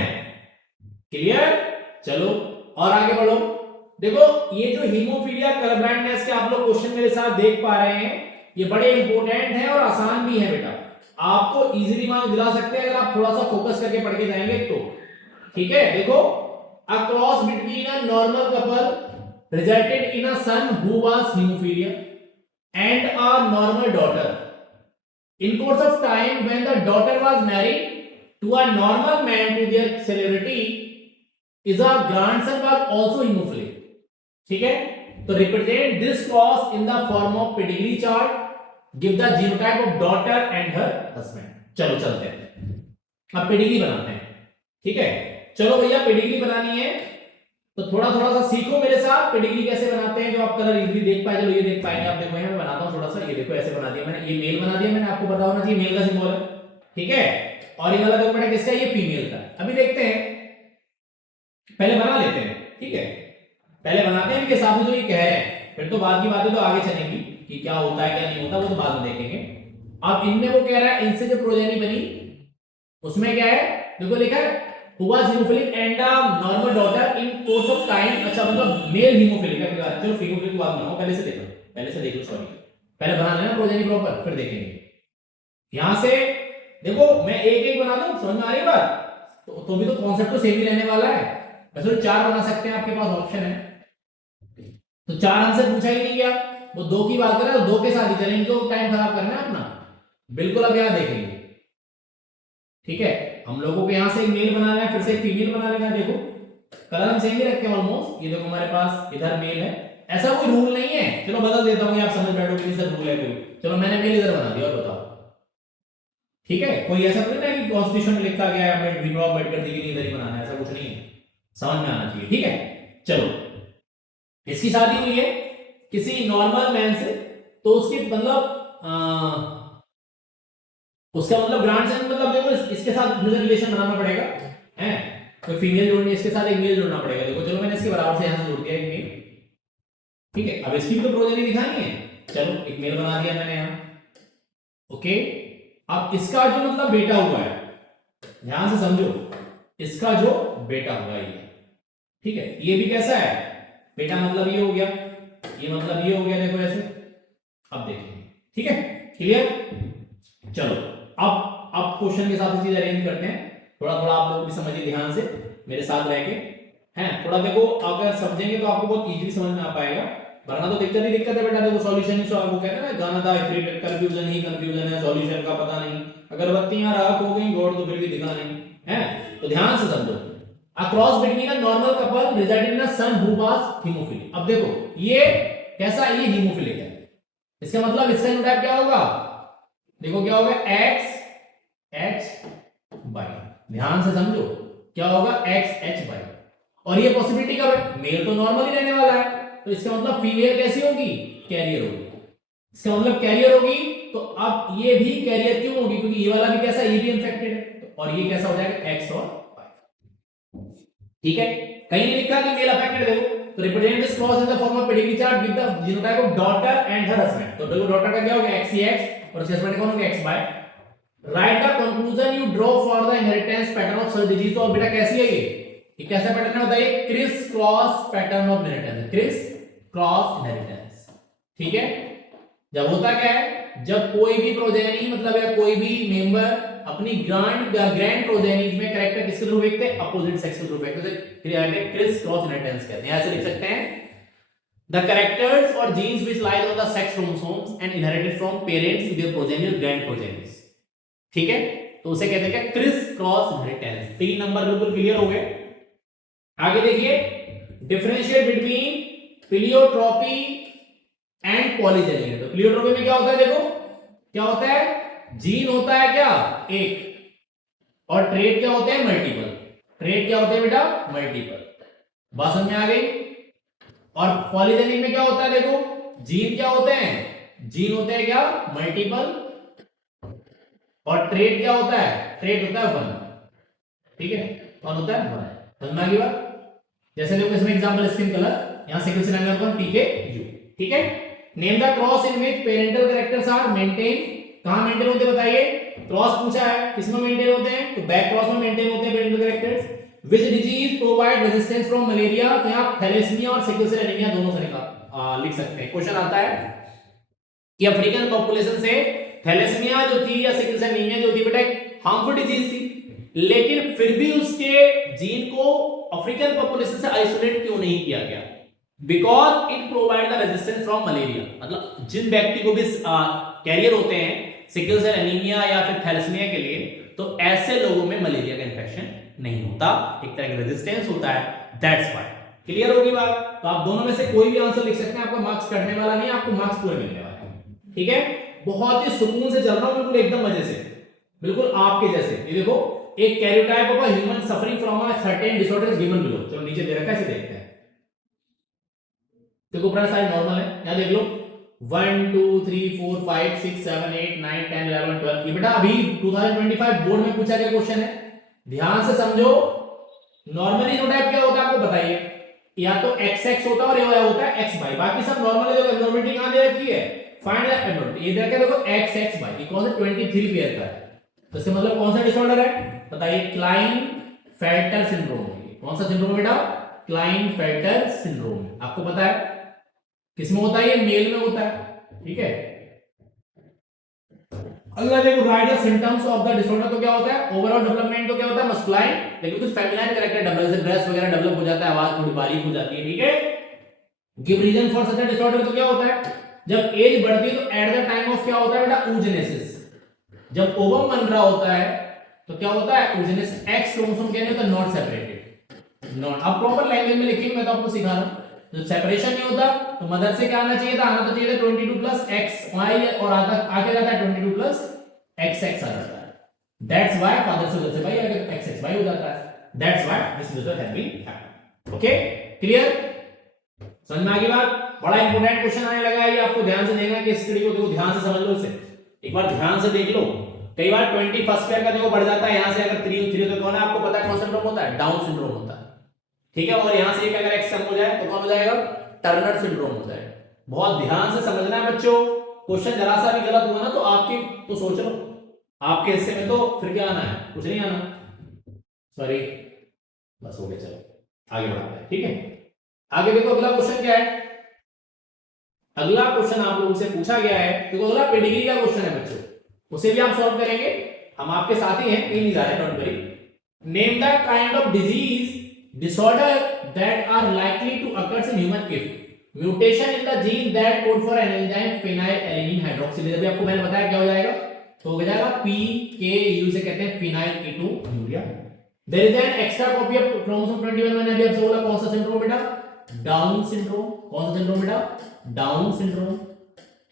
क्लियर। चलो और आगे बढ़ो। देखो ये जो हीमोफीलिया कलर ब्लाइंडनेस के आप लोग क्वेश्चन मेरे साथ देख पा रहे हैं, ये बड़े इंपॉर्टेंट हैं और आसान भी है बेटा, आपको इजीली मार्क्स दिला सकते हैं अगर आप थोड़ा सा फोकस करके पढ़ के जाएंगे तो, ठीक है। देखो, a cross between a normal couple resulted in a son who was haemophilia and a normal daughter. In course of time when the daughter was married to a normal man to their celebrity is a grandson was also haemophilic, ठीक है। तो represent this cross in the form of pedigree chart, give the genotype of daughter and her husband. चलो चलते हैं, अब pedigree बनाते हैं, ठीक है। चलो भैया पेडिग्री बनानी है तो थोड़ा थोड़ा सा सीखो मेरे साथ, पेडिग्री कैसे बनाते हैं, जो आप कलर इजीली देख पाए। चलो ये देख पाएंगे आप, देखो मैं बनाता हूं थोड़ा सा, ये देखो ऐसे बना दिया मैंने, ये मेल बना दिया मैंने, आपको पता होना चाहिए मेल का सिंबल है, ठीक है। और ये वाला देखो बेटा किसका, ये फीमेल का। अभी देखते हैं, पहले बना लेते हैं, ठीक है, पहले बनाते हैं इनके हिसाब से जो ये कह रहे हैं, फिर तो बाद की बातें तो आगे चलेंगी कि क्या होता है क्या नहीं होता, वो तो बाद में देखेंगे। अब इनमें वो कह रहा है इनसे जो प्रोजेनी बनी उसमें क्या है, देखो लिखा है who was hemophilic and a normal daughter in course of time। अच्छा मतलब मेल हीमोफिलिक का, चलो हीमोफिलिक की बात बनाओ, पहले से देखो पहले से देख लो, सॉरी पहले बना लेना प्रोजेनी प्रॉपर, फिर देखेंगे। यहां से देखो मैं एक एक बना दूं, समझ में आ रही है बात? तो भी तो कॉन्सेप्ट तो सेम ही रहने वाला है। वैसे तो 4 बना सकते हैं, आपके पास ऑप्शन है। तो 4 आंसर पूछा ही नहीं गया, वो 2 की बात करें तो 2 के साथ ही चलेंगे, तो टाइम खराब करना है अपना बिल्कुल। अब यहां देखेंगे, ठीक है, हम लोगों को यहां से एक मेल बनाना है, फिर से एक फीमेल बना लेना। देखो कलर हम सेम ही रखते हैं ऑलमोस्ट। ये देखो हमारे पास इधर मेल है, ऐसा कोई रूल नहीं है। चलो बदल देता हूं, आप समझ बैठो कि सर रूल है कोई। चलो मैंने मेल इधर बना दिया, और बताओ ठीक है? कोई ऐसा तो नहीं है कि कॉन्स्टिट्यूशन में लिखा गया है हमें भीमराव अम्बेडकर जी की इधर ही बनाना है, ऐसा कुछ नहीं है। समझ में आना चाहिए, ठीक है? चलो, इसकी शादी हुई है किसी नॉर्मल मैन से, तो उसके मतलब उसका मतलब ग्रांड सन, मतलब देखो इसके साथ मुझे रिलेशन बनाना पड़ेगा, हैं? कोई फीमेल जोड़नी है, इसके साथ एक मेल जोड़ना पड़ेगा। देखो चलो मैंने इसके बराबर से यहां से जोड़ दिया एक मेल, ठीक है? अब इसकी भी तो प्रोजेनी दिखानी है। चलो एक मेल बना दिया मैंने यहां, ओके। अब इसका जो मतलब बेटा हुआ है, ध्यान से समझो, इसका जो बेटा हुआ है ये, ठीक है, ये भी कैसा है बेटा, मतलब ये हो गया, ये मतलब ये हो गया, देखो ऐसे। अब देखेंगे, ठीक है, क्लियर? चलो अब क्वेश्चन के साथ चीज अरेंज करते हैं, थोड़ा थोड़ा आप लोग भी समझिए ध्यान से मेरे साथ रह के, हैं? थोड़ा देखो, अगर समझेंगे तो आपको बहुत इजीली समझ में आ पाएगा, वरना तो दिक्कत ही दिक्कत है बेटा। देखो सॉल्यूशन ही वो कहते हैं ना गाना था, कंफ्यूजन ही कंफ्यूजन है, सॉल्यूशन का पता नहीं, अगरबत्तियां राख हो गई गॉड तो फिर भी दिखा नहीं, है? तो ध्यान से समझो, a cross between a normal couple resulted in a son who was haemophilic. अब देखो ये कैसा, ये हीमोफिलिक है, इसका मतलब इसका न्यूटाइप क्या होगा, देखो क्या होगा, x h y। ध्यान से समझो क्या होगा, x h y। और ये पॉसिबिलिटी कब है, मेल तो नॉर्मल ही रहने वाला है, तो इसका मतलब फीमेल कैसी होगी, कैरियर होगी। इसका मतलब कैरियर होगी, तो अब ये भी कैरियर क्यों होगी, क्योंकि ये वाला भी कैसा, ये भी इन्फेक्टेड है, और ये कैसा हो जाएगा, x और y, ठीक है? कहीं नहीं लिखा कि मेल अफेक्टेड। देखो तो represent this clause in the form of pedigree chart with the genotype of daughter and her husband. तो देखो डॉटर का क्या हो गया, XCX, और उसके हस्बैंड कौन हो गया, XY। Right the conclusion you draw for the inheritance pattern of such disease. तो बेटा कैसी है ये कैसा पैटर्न है बताइए, criss cross pattern of inheritance, criss cross inheritance, ठीक है? जब होता क्या है, जब कोई भी प्रोजेनी मतलब या कोई भी मेंबर अपनी ग्रैंड प्रोजेनीज में कैरेक्टर किसके थ्रू देखते हैं, अपोजिट सेक्स के थ्रू देखते हैं, क्रिस क्रॉस इनहेरिटेंस कहते हैं। ऐसे लिख सकते हैं, the characters or genes which lies on the sex chromosomes and inherited from parents to their progeny or grand progenies, ठीक है? तो उसे कहते हैं क्या, क्रिस क्रॉस इनहेरिटेंस। 3 नंबर बिल्कुल क्लियर हो गए। आगे देखिए, डिफरेंशिएट बिटवीन प्लियोट्रॉपी एंड पॉलीजेनी। तो प्लियोट्रॉपी में क्या होता है, देखो क्या होता है, जीन होता है क्या, एक, और ट्रेट क्या होते हैं, मल्टीपल। ट्रेट क्या होते हैं बेटा, मल्टीपल। बात समझ में आ गई? और पॉलीजेनिक में क्या होता है, देखो जीन क्या होते हैं, जीन होते हैं क्या, मल्टीपल, और ट्रेट क्या होता है, ट्रेट होता है 1, ठीक है? कौन होता है, 1। समझ में आ गई बात? जैसे देखो इसमें एग्जांपल स्किन कलर, यहां सिकल सेल एनीमिया कौन, PKU, ठीक है? Name the cross in which parental characters are maintain. कहां मेंटेन होते हैं बताइए, क्रॉस पूछा है, किसमें मेंटेन होते हैं, तो बैक क्रॉस में मेंटेन होते हैं parental characters. Which disease provide resistance from malaria? तो यहाँ थैलेसीमिया और सिकल सेल एनीमिया दोनों से लिख सकते हैं। क्वेश्चन आता है कि अफ्रीकन पॉपुलेशन से थैलेसीमिया जो थी या सिकल सेल एनीमिया जो थी बेटा हार्मफुल डिजीज थी, लेकिन फिर भी उसके जीन को अफ्रीकन पॉपुलेशन से आइसोलेट क्यों नहीं किया गया, because it provide the resistance from malaria. मतलब जिन व्यक्ति को भी कैरियर होते हैं सिकल सेल एनीमिया या फिर थैलेसीमिया के लिए, तो ऐसे लोगों में मलेरिया का इंफेक्शन नहीं होता, एक तरह का रेजिस्टेंस होता है, दैट्स व्हाई। क्लियर होगी बात? तो आप दोनों में से कोई भी आंसर लिख सकते हैं, आपका मार्क्स कटने वाला नहीं है, आपको मार्क्स पूरे मिलने वाले हैं, ठीक है? बहुत ही सुकून से चल रहा हूं, बिल्कुल एकदम मजे से, बिल्कुल आपके जैसे। ये देखो, एक karyotype of a human suffering from a certain disorder is given below. चलो नीचे दे रखा है, इसे देखते हैं। देखो पूरा साइज नॉर्मल है, यहां देख लो 1 2 3 4 5 6 7 8 9 10 11 12। ये बेटा अभी 2025 बोर्ड में पूछा गया क्वेश्चन है, ध्यान से समझो। नॉर्मली जीनोटाइप क्या होता है आपको बताइए, या तो XX होता है और ये होता है XY, बाकी सब नॉर्मल है। जो एब्नॉर्मलिटी कहां दे रखी है, फाइंड द एब्नॉर्मलिटी, ये दे रखा है देखो XXY, ये कौन सा 23 पेयर का है, तो इसका मतलब कौन सा डिसऑर्डर है बताइए, क्लाइनफेल्टर सिंड्रोम। कौन सा सिंड्रोम बेटा, क्लाइनफेल्टर सिंड्रोम। आपको पता है किसमें होता है? ये मेल में होता है, ठीक है। अगला देखो, right the symptoms of the disorder, तो क्या होता है? ओवरऑल डेवलपमेंट तो क्या होता है? मस्कुलाइन, लेकिन कुछ फेमिनाइन कैरेक्टर डेवलप, जैसे ब्रेस्ट वगैरह डेवलप हो जाता है, आवाज थोड़ी बारीक हो जाती है, ठीक है। Give reason for such a disorder, तो क्या होता है? जब एज बढ़ती है तो एट द टाइम ऑफ क्या होता है बेटा? oogenesis। जब ओवम बन रहा होता है तो क्या होता है? oogenesis। एक्स क्रोमोसोम क्या नहीं होता? Not separated, not. अब प्रॉपर लैंग्वेज में लिखेंगे, मैं तो आपको सिखा रहा हूं। जब सेपरेशन नहीं होता तो मदर से क्या आना चाहिए था? आना तो चाहिए था 22 प्लस एक्स वाई, और आता आगे जाता है 22 प्लस एक्स एक्स आ जाता है। दैट्स व्हाई फादर से उधर से भाई आगे एक्स एक्स वाई हो जाता है। That's why this result has been happened. Okay, clear? समझ में आ गई बात? बड़ा इंपॉर्टेंट क्वेश्चन आने लगा है, ये आपको ध्यान से देखना कि इस स्टडी को देखो, ध्यान से समझ लो इसे, एक बार ध्यान से देख लो। कई बार 20 फर्स्ट पेयर का देखो बढ़ जाता है, यहां से अगर 3 तो कौन है? आपको पता है कौन सा सिंड्रोम होता है? डाउन सिंड्रोम होता है, ठीक है। और यहां से एक अगर एक्स कम हो जाए तो कौन हो जाएगा? टर्नर सिंड्रोम हो जाएगा। बहुत ध्यान से समझना है बच्चों, क्वेश्चन जरा सा भी गलत हुआ ना तो आपकी तो सोच लो, आपके हिस्से में तो फिर क्या आना है? कुछ नहीं आना, सॉरी, बस हो गया, चलो आगे बढ़ाते हैं, ठीक है। आगे देखो, अगला क्वेश्चन क्या है? अगला क्वेश्चन आप लोगों से पूछा गया है, देखो अगला पेडिग्री का क्वेश्चन है बच्चों, उसे भी आप सॉल्व करेंगे, हम आपके साथ ही हैं, कहीं नहीं जा रहे, don't worry. Name the kind of disease disorder that are likely to occur in human if mutation in the gene that code for an enzyme phenylalanine hydroxylase, अभी आपको मैंने बताया क्या हो जाएगा? तो हो जाएगा PKU से कहते हैं phenylketonuria. There is an extra copy of chromosome 21, मैंने अभी आपसे बोला कौन सा सिंड्रोम बेटा? Down syndrome. कौन सा सिंड्रोम बेटा? डाउन सिंड्रोम,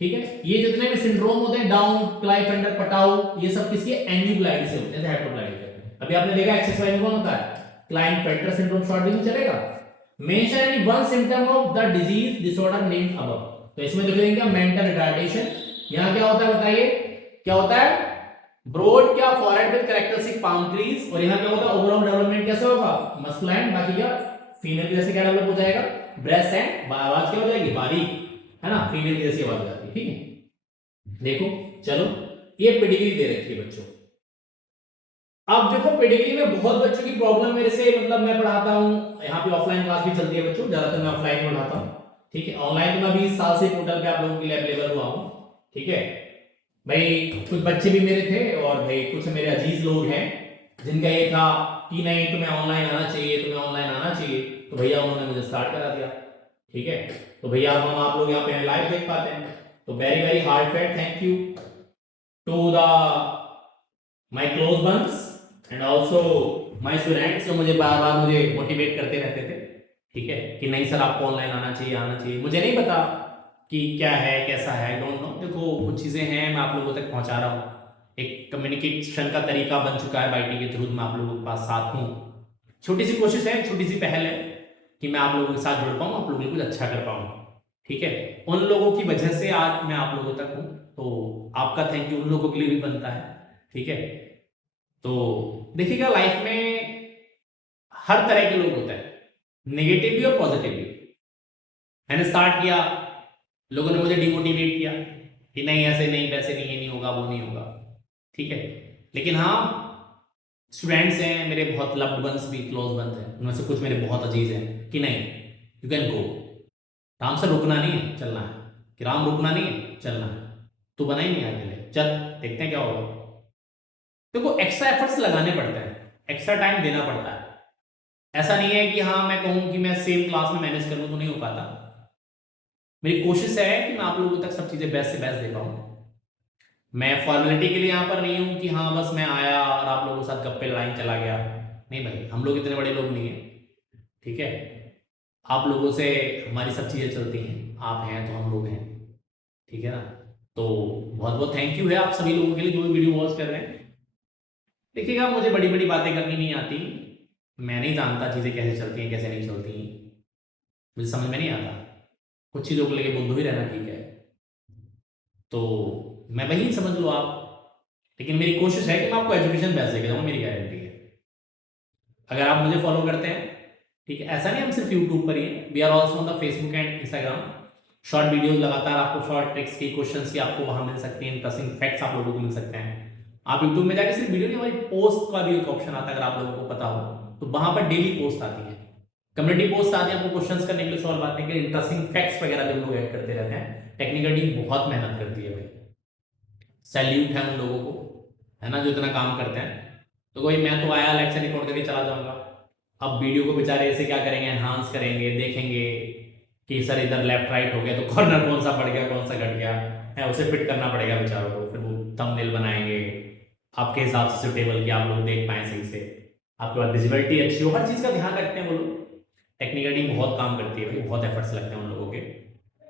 ठीक है। ये जितने भी सिंड्रोम होते हैं, डाउन, क्लाइफेंडर, पटाउ, ये सब किसके? एन्यूक्लाइड से होते हैं, हेप्टोग्लाइड कहते हैं। अभी आपने देखा एक्सरसाइज में कौन होता है? क्लाइनफेल्टर सिंड्रोम, शॉर्ट में चलेगा। Mention any one symptom of the disease disorder named above, तो इसमें लिख देंगे मेंटल रिटार्डेशन। यहां क्या होता है बताइए? क्या होता है? ब्रॉड क्या? Forehead with characteristic palm trees. और यहां क्या होता है? ओवरऑल डेवलपमेंट कैसे होगा? मस्कुलाइन, बाकी क्या? फीमेल जैसे क्या डेवलप हो जाएगा? ब्रेस्ट एंड आवाज क्या हो जाएगी? बारीक, है ना, फीमेल जैसी आवाज आती है, ठीक है। देखो चलो, ये पेडिग्री दे रखी है बच्चों। अब देखो, पेडिग्री में बहुत बच्चों की प्रॉब्लम मेरे से, मतलब मैं पढ़ाता हूँ यहाँ पे, ऑफलाइन क्लास भी चलती है बच्चों, ज्यादातर मैं ऑफलाइन में पढ़ाता हूँ, ठीक है। ऑनलाइन तो मैं 20 साल से पोर्टल पे आप लोगों के लिए अवेलेबल हुआ हूँ, ठीक है भाई। कुछ बच्चे भी मेरे थे और भाई कुछ मेरे अजीज लोग हैं जिनका ये था कि नहीं तुम्हें ऑनलाइन आना चाहिए, तुम्हें ऑनलाइन आना चाहिए, तो भैया उन्होंने मुझे स्टार्ट करा दिया, ठीक है। तो भैया अब हम आप लोग यहाँ पे लाइव देख पाते हैं, तो very very heartfelt thank you to the my close ones and also my students, जो मुझे बार बार मुझे मोटिवेट करते रहते थे, ठीक है, कि नहीं सर आपको ऑनलाइन आना चाहिए, आना चाहिए। मुझे नहीं पता कि क्या है कैसा है, डोंट नो। देखो कुछ चीज़ें हैं मैं आप लोगों तक पहुंचा रहा हूँ, एक कम्युनिकेशन का तरीका बन चुका है बाईटी के थ्रू, मैं आप लोगों के पास साथ हूँ। छोटी सी कोशिश है, छोटी सी पहल है कि मैं आप लोगों के साथ जुड़ पाऊँ, आप लोगों के लिए कुछ अच्छा कर पाऊँ, ठीक है। उन लोगों की वजह से आज मैं आप लोगों तक हूँ, तो आपका थैंक यू उन लोगों के लिए भी बनता है, ठीक है। तो देखिएगा लाइफ में हर तरह के लोग होते हैं, नेगेटिव भी और पॉजिटिव भी। मैंने स्टार्ट किया, लोगों ने मुझे डिमोटिवेट किया कि नहीं ऐसे नहीं, वैसे नहीं, ये नहीं होगा, वो नहीं होगा, ठीक है। लेकिन हाँ, स्टूडेंट्स हैं मेरे, बहुत लव्ड वंस भी, क्लोज वंस हैं, उनमें से कुछ मेरे बहुत अजीज हैं कि नहीं यू कैन गो, राम से रुकना नहीं है, चलना है, कि राम रुकना नहीं है, चलना है, तू बना ही नहीं आगे ले, चल देखते हैं क्या होगा। देखो एक्स्ट्रा एफर्ट्स लगाने पड़ते हैं, एक्स्ट्रा टाइम देना पड़ता है। ऐसा नहीं है कि हाँ मैं कहूँ कि मैं सेम क्लास में मैनेज कर लूँ तो नहीं हो पाता। मेरी कोशिश है कि मैं आप लोगों तक सब चीज़ें बेस्ट से बेस्ट दे पाऊँ। मैं फॉर्मेलिटी के लिए यहाँ पर नहीं हूँ कि हाँ बस मैं आया और आप लोगों के साथ गप्पे लड़ाई चला गया, नहीं भाई, हम लोग इतने बड़े लोग नहीं हैं, ठीक है। आप लोगों से हमारी सब चीज़ें चलती हैं, आप हैं तो हम लोग हैं, ठीक है ना। तो बहुत बहुत थैंक यू है आप सभी लोगों के लिए जो वीडियो वॉच कर रहे हैं। देखिएगा मुझे बड़ी बड़ी बातें करनी नहीं आती, मैं नहीं जानता चीज़ें कैसे चलती हैं कैसे नहीं चलती, मुझे समझ में नहीं आता, कुछ चीज़ों को लेके बोलते ही रहना ठीक है, तो मैं वही समझ लो आप। लेकिन मेरी कोशिश है कि मैं आपको एजुकेशन बेस्ट देके जाऊँ, मेरी गारंटी है। अगर आप मुझे फॉलो करते हैं, ठीक है, ऐसा नहीं हम सिर्फ यूट्यूब पर ही हैं, we are also on the Facebook and Instagram. Short videos लगातार आपको, शॉर्ट ट्रिक्स की, क्वेश्चंस की आपको वहाँ मिल सकती हैं, इंटरेस्टिंग फैक्ट्स आप लोगों को मिल सकते हैं। आप यूट्यूब में जाके सिर्फ वीडियो नहीं, हमारी पोस्ट का भी एक ऑप्शन आता है, अगर आप लोगों को पता हो तो वहाँ पर डेली पोस्ट आती है, कम्युनिटी पोस्ट आते हैं आपको क्वेश्चंस करने के लिए, सॉल्व आते हैं, इंटरेस्टिंग फैक्ट्स वगैरह भी हम लोग ऐड करते रहते हैं। टेक्निकल टीम बहुत मेहनत करती है भाई, सैल्यूट है उन लोगों को, है ना, जो इतना काम करते हैं। तो कोई मैं तो आया लेक्चर रिकॉर्ड करके चला जाऊंगा, अब वीडियो को बेचारे ऐसे क्या करेंगे, एनहांस करेंगे, देखेंगे कि सर इधर लेफ्ट राइट हो गया तो कॉर्नर कौन सा बढ़ गया कौन सा घट गया है, उसे फिट करना पड़ेगा बेचारों को। फिर वो थंबनेल बनाएंगे आपके हिसाब से सुटेबल कि आप लोग देख पाए सही से, आपके पास विजिबिलिटी अच्छी हो, हर चीज़ का ध्यान रखते हैं वो लोग। टेक्निकल टीम बहुत काम करती है भाई, बहुत एफर्ट्स लगते हैं उन लोगों के।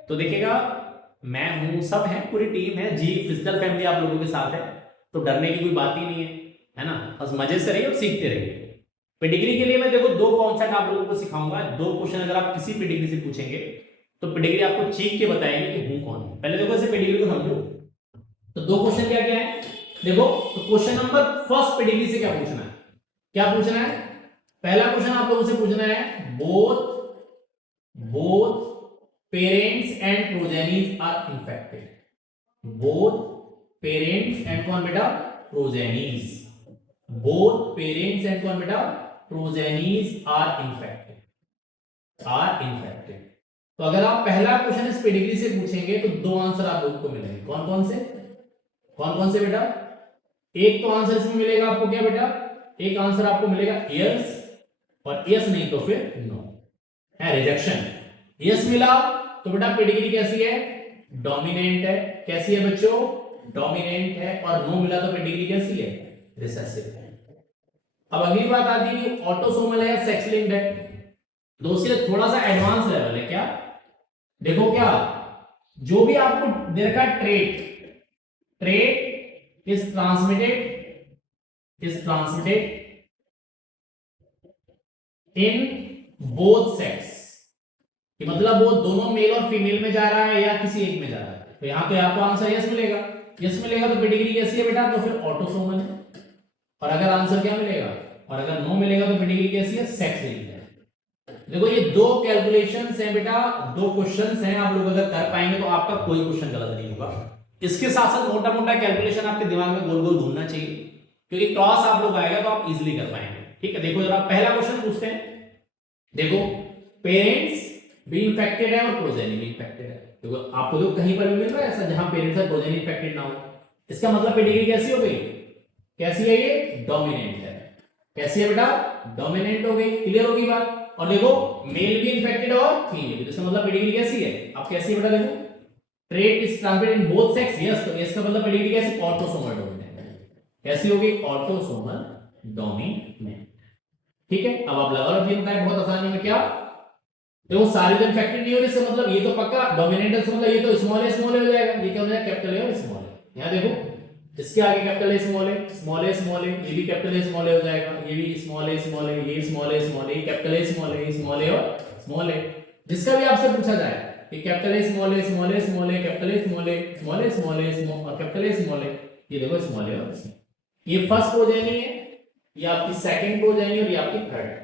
तो देखिएगा मैं हूँ, सब है, पूरी टीम है जी, फिजिकल फैमिली आप लोगों के साथ है, तो डरने की कोई बात ही नहीं है ना। बस मजे से रहिए और सीखते रहिए। पेडिग्री के लिए मैं देखो 2 कॉन्सेप्ट आप लोगों को सिखाऊंगा। 2 क्वेश्चन अगर आप किसी पेडिग्री से पूछेंगे तो पेडिग्री आपको चीख के बताएंगे कि हूँ कौन। पहले देखो ऐसे पेडिग्री को समझो। तो 2 क्वेश्चन क्या क्या है देखो। तो क्वेश्चन नंबर फर्स्ट पेडिग्री से क्या पूछना है, क्या पूछना है? पहला क्वेश्चन आप लोगों से पूछना है, both parents and progenies are infected. Both parents and कौन बेटा? प्रोजेनीज। बोथ पेरेंट्स एंड कौन बेटा? प्रोजेनीज आर इन्फेक्टेड, तो अगर आप पहला क्वेश्चन इस पेडिग्री से पूछेंगे तो 2 आंसर आप लोगों को मिलेंगे। कौन कौन से बेटा? एक तो आंसर इसमें मिलेगा आपको क्या बेटा? एक आंसर आपको मिलेगा यस, और यस नहीं तो फिर नो, है रिजेक्शन। यस मिला तो बेटा पेडिग्री कैसी है? डोमिनेंट है। कैसी है बच्चों? डोमिनेंट है। और नो मिला तो पेडिग्री कैसी है? रिसेसिव है। अब अगली बात आती है कि ऑटोसोमल है, सेक्स लिंक्ड है। दोस्तों थोड़ा सा एडवांस लेवल है क्या? देखो क्या, जो भी आपको दे रखा है trait is transmitted in both sex, कि मतलब वो दोनों मेल और फीमेल में जा रहा है या किसी एक में जा रहा है। तो यहां पे आपको आंसर यस मिलेगा। यस मिलेगा तो पेडिग्री कैसी है बेटा? तो फिर ऑटोसोमल है। और अगर आंसर क्या मिलेगा, और अगर नो मिलेगा तो पेडिग्री कैसी है? सेक्स लिंक्ड है। देखो ये 2 कैलकुलेशंस हैं बेटा, 2 क्वेश्चंस हैं। आप लोग अगर कर पाएंगे तो आपका कोई क्वेश्चन गलत नहीं होगा। इसके साथ साथ मोटा मोटा कैलकुलेशन आपके दिमाग में गोल गोल घूमना चाहिए, क्योंकि क्रॉस आप लोग आएगा तो आप इजीली कर पाएंगे। ठीक है, देखो जरा पहला क्वेश्चन पूछते हैं। देखो पेरेंट्स भी इंफेक्टेड है और प्रोजेनी भी इंफेक्टेड है। देखो आपको तो कहीं पर भी मिल रहा है ऐसा जहां पेरेंट्स और प्रोजेनी इंफेक्टेड ना हो। इसका मतलब पेडिग्री कैसी हो गई? कैसी है ये? डोमिनेंट है। कैसी है बेटा? डोमिनेंट हो गई। क्लियर होगी बात? और देखो मेल भी इंफेक्टेड और फीमेल भी, इसका मतलब पेडिग्री कैसी है? अब कैसी है बेटा? देखो trait is transmitted in both sex, yes, तो इसका मतलब पेडिग्री कैसी? Autosomal dominant. कैसी होगी? Autosomal dominant. ठीक है, अब आप लगा लो तीन टाइप बहुत आसानी में। क्या देखो सारे तो इंफेक्टेड नहीं हो रहे, इसका मतलब ये तो पक्का डोमिनेंट है, मतलब ये तो स्मॉल ए हो जाएगा। ये क्या हो जाएगा? कैपिटल ए और स्मॉल ए। यहां देखो इसके आगे कैपिटल ए स्मॉल ए, ये भी कैपिटल ए स्मॉल ए हो जाएगा, ये भी स्मॉल ए, ये small A, capital A small A और स्मॉल ए। जिसका भी आपसे पूछा जाए कि capital A small A, capital A small A, और कैपिटल ए स्मॉल ए, ये देखो स्मॉल ए और स्मॉल। ये फर्स्ट प्रोजेनी है, ये आपकी सेकंड प्रोजेनी और ये आपकी थर्ड।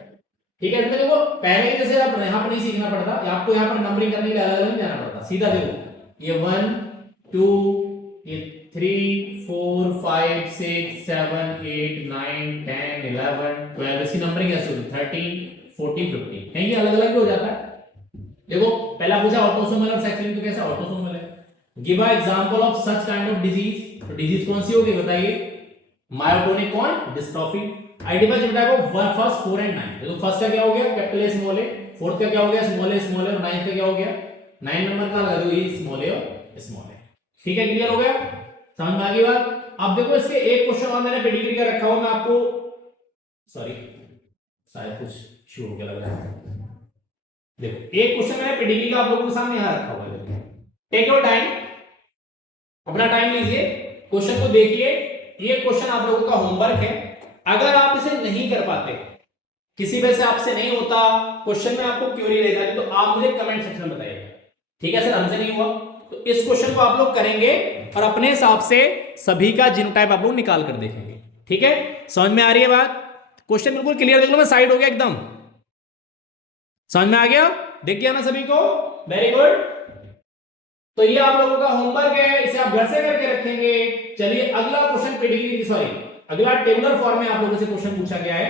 ठीक है, तो देखो पहले के जैसे आप यहां पर नहीं सीखना पड़ता, आपको यहां पर नंबरिंग करने के लिए अलग अलग जाना पड़ता। सीधा देखो ये 1 2 ये 3 4 5 6 7 8 9 10 11 12, इसकी नंबरिंग ऐसे होती है 13 14 15, है ये अलग अलग हो जाता है। देखो पहला पूछा ऑटोसोमल और सेक्स लिंक्ड, तो कैसा ऑटोसोमल है? Give a example of such kind of disease. तो डिजीज कौन सी होगी बताइए? मायोटोनिक कौन? Dystrophy. Identify type of first 4 and 9। देखो फर्स्ट का क्या हो गया? Capital A small A, fourth का क्या हो गया? स्मॉल ए और नाइन्थ का क्या हो गया? 9 नंबर का लगा दो ये स्मॉल ए और स्मॉल ए। ठीक है, क्लियर हो गया? समझ में आ गई बात? अब देखो इसके एक क्वेश्चन और मैंने पेडिग्री का रखा हुआ, मैं आपको सॉरी शायद कुछ इशू हो गया लग रहा है। देखो एक क्वेश्चन मैंने पेडिग्री का आप लोगों के सामने यहां रखा हुआ है। टेक योर टाइम, अपना टाइम लीजिए, क्वेश्चन को देखिए। ये क्वेश्चन आप लोगों का होमवर्क है। अगर आप इसे नहीं कर पाते, किसी वजह से आपसे नहीं होता, क्वेश्चन में आपको क्वेरी रह जाती, तो आप मुझे कमेंट सेक्शन में बताइएगा। ठीक है सर, हमसे नहीं हुआ तो इस क्वेश्चन को आप लोग करेंगे और अपने हिसाब से सभी का जीनोटाइप आप लोग निकाल कर देखेंगे। ठीक है, समझ में आ रही है बात? क्वेश्चन बिल्कुल क्लियर, देख लो मैं साइड हो गया एकदम। समझ में आ गया? देख गया ना सभी को? Very good. तो ये आप लोगों का होमवर्क है, इसे आप घर से करके रखेंगे। चलिए अगला क्वेश्चन पेडिग्री अगला टेबुलर फॉर्म में आप लोगों से क्वेश्चन पूछा गया है।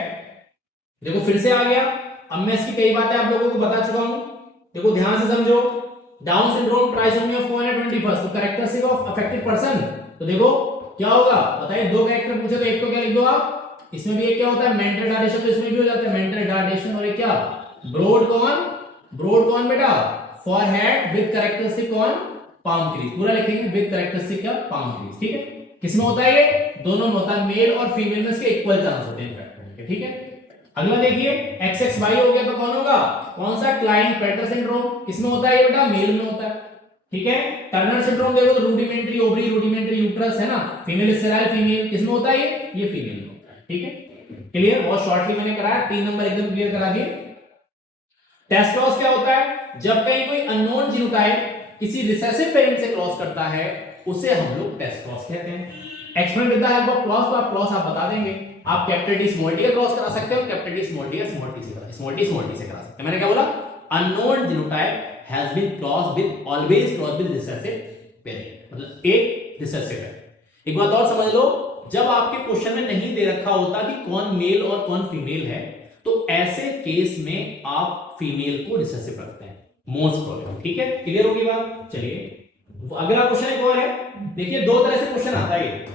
देखो फिर से आ गया अब मैं इसकी कई बातें आप लोगों को बता चुका हूं, देखो ध्यान से समझो। डाउन सिंड्रोम ट्राइसोमी ऑफ कौन है 21st, तो कैरेक्टरिस्टिक ऑफ अफेक्टेड पर्सन, तो देखो क्या होगा बताइए, दो कैरेक्टर पूछे तो एक तो क्या लिख दो आप, इसमें भी एक क्या होता है मेंटल रिटार्डेशन, तो इसमें भी हो जाता है मेंटल रिटार्डेशन, और एक क्या ब्रॉड कौन बेटा फॉरहेड विद कैरेक्टरिस्टिक कौन पाम क्रीज, पूरा लिखेंगे विद कैरेक्टरिस्टिक क्या पाम क्रीज, ठीक है। किसमें होता है ये, दोनों में होता है, मेल और फीमेल में इसके इक्वल चांस होते हैं इनफैक्ट, ठीक है। अगला देखिए XXY हो गया तो कौन होगा, कौन सा क्लाइंट-फेटर सिंड्रोम, किसमें होता है ये बेटा मेल में होता है, ठीक है। टर्नर सिंड्रोम देखो तो रूडिमेंट्री ओवरी रूडिमेंट्री यूट्रस है ना, फीमेल स्टेराइल फीमेल, किसमें होता है ये फीमेल में होता है, ठीक है। क्लियर, बहुत शॉर्टली मैंने कराया, 3 नंबर एकदम क्लियर करा दिए। टेस्टोस क्या होता है, जब कहीं कोई अननोन जीनोटाइप किसी रिसेसिव पेरेंट से क्रॉस करता है उसे हम लोग टेस्टोस कहते हैं। Experiment with the help of cross, तो आप क्रॉस आप बता देंगे, आप कैपिटल टी स्मॉल टी का क्रॉस करा सकते हो, capital T small T small T से करा स्मॉल टी से करा सकते हैं। मैंने क्या बोला, unknown genotype has been crossed with always crossed with recessive parent, मतलब एक रिसेसिव है। एक बात और समझ लो, जब आपके क्वेश्चन में नहीं दे रखा होता कि कौन मेल और कौन फीमेल है, तो ऐसे केस में आप फीमेल को रिसेसिव रखते हैं मोस्ट प्रोबेबल, ठीक है। क्लियर होगी बात, चलिए अगला क्वेश्चन एक और है, देखिए दो तरह से क्वेश्चन आता है।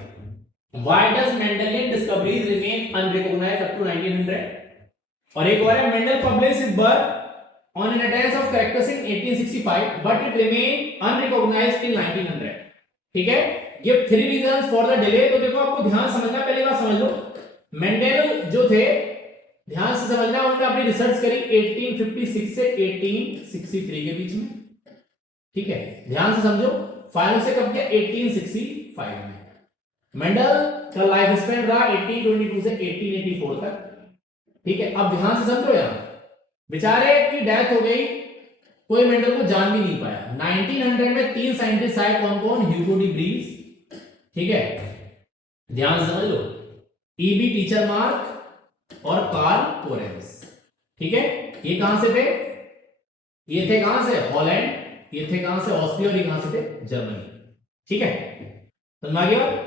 Why does Mendelian discoveries remain unrecognized up to 1900? और एक और है, Mendel published his work on an attendance of characters in 1865, but it remained unrecognized till 1900, ठीक है। Give 3 reasons for the delay, तो देखो आपको ध्यान समझना, पहली बात समझ लो, मेंडेल जो थे ध्यान से समझना, उन्होंने अपनी रिसर्च करी 1856 से 1863 के बीच में, ठीक है, ध्यान से समझो। फाइनल से कब किया 1865 में। मेंडल का लाइफ स्पैन रहा 1822 से 1884 तक, ठीक है। अब ध्यान से समझो, यार बेचारे की डेथ हो गई, कोई मेंडल को जान भी नहीं पाया। 1900 में 3 साइंटिस्ट आए, कौन कौन, ह्यूगो डी ब्रीज, ठीक है, ध्यान से समझ लो, ईबी टीचर मार्क और कार्ल लोरेंस, ठीक है। ये कहां से थे, ये थे कहां से हॉलैंड, ये थे कहां से ऑस्ट्रिया, और ये कहां से थे जर्मनी, ठीक है, समझ आ गया।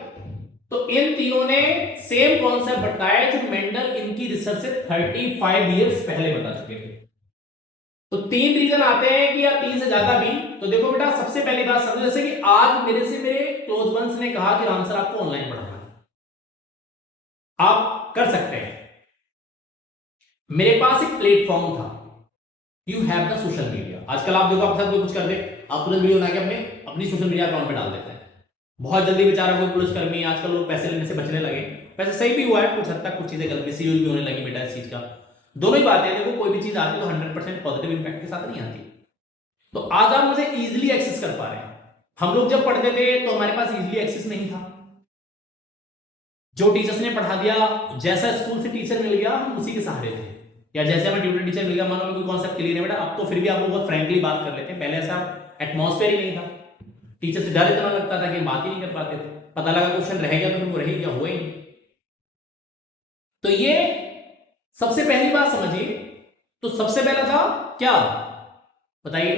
तो इन तीनों ने सेम कॉन्सेप्ट बताया जो मेंडल इनकी रिसर्च से 35 इयर्स पहले बता चुके थे। तो 3 रीजन आते हैं कि या 3 से ज्यादा भी। तो देखो बेटा, सबसे पहली बात समझो, जैसे कि आज मेरे क्लोज वंस ने कहा कि राम सर आपको ऑनलाइन पढ़ाना है, आप कर सकते हैं। मेरे पास एक प्लेटफॉर्म था, you have the social media. आजकल आप देखो, आपके साथ कोई कुछ कर दे, आप तुरंत वीडियो बना के अपनी सोशल मीडिया अकाउंट पे डाल देते हैं। बहुत जल्दी बेचारा कोई पुलिसकर्मी, आजकल लोग पैसे लेने से बचने लगे, वैसे सही भी हुआ है कुछ हद तक, कुछ चीजें गलत मिसयूज भी होने लगी बेटा इस चीज का। दोनों ही बातें, देखो कोई भी चीज आती है तो 100% पॉजिटिव इंपैक्ट के साथ नहीं आती। तो आज आप मुझे इजीली एक्सेस कर पा रहे हैं। हम लोग जब पढ़ते थे तो हमारे पास इजीली एक्सेस नहीं था, जो टीचर्स ने पढ़ा दिया, जैसा स्कूल से टीचर मिल गया हम उसी के सहारे थे, या जैसे हमें ट्यूटर टीचर मिल गया, मानो कोई कॉन्सेप्ट क्लियर है बेटा, अब तो फिर भी आप लोग बहुत फ्रैंकली बात कर लेते हैं, पहले ऐसा एटमॉस्फेयर ही नहीं था, टीचर से डर इतना लगता था कि बात ही नहीं कर पाते थे, पता लगा क्वेश्चन रह गया तो फिर वो रह गया, हुआ ही नहीं। तो ये सबसे पहली बात समझिए। तो सबसे पहला था क्या बताइए,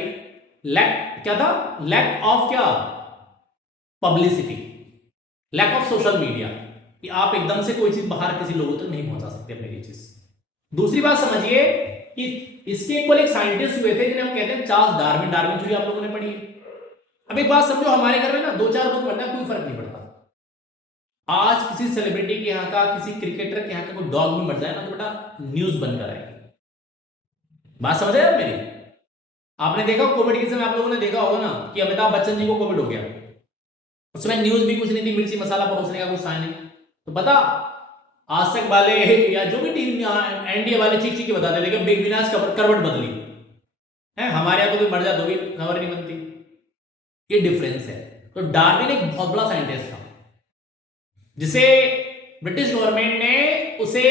लैक क्या था, लैक ऑफ क्या, publicity, lack of social media, कि आप एकदम से कोई चीज बाहर किसी लोगों तक नहीं पहुंचा सकते अपनी चीज। दूसरी बात समझिए कि इसके इक्वल एक साइंटिस्ट हुए थे जिन्हें हम कहते हैं चार्ल्स डार्विन। डार्विन थ्योरी आप लोगों ने पढ़ी है। अब एक बात समझो, हमारे घर में ना 2-4 लोग मरना कोई फर्क नहीं पड़ता। आज किसी सेलिब्रिटी के यहाँ का, किसी क्रिकेटर के यहाँ का कोई डॉग भी मर जाए ना तो बेटा न्यूज बनकर आएगी। बात समझ रहे हैं मेरी? आपने देखा कोविड के समय, आप लोगों ने देखा होगा ना कि अमिताभ बच्चन जी को कोविड हो गया, उसमें न्यूज भी कुछ नहीं थी, मिर्ची मसाला परोसने का कुछ साइन नहीं। तो बता, आज तक वाले या जो भी टीम एनडीए वाले चीख चीख के बताते थे कि बिग विनाश करवट बदली है, हमारे यहाँ तो कोई मर जाए तो भी खबर नहीं बनती। ये डिफरेंस है। तो डार्विन एक बहुत बड़ा साइंटिस्ट था जिसे ब्रिटिश गवर्नमेंट ने उसे,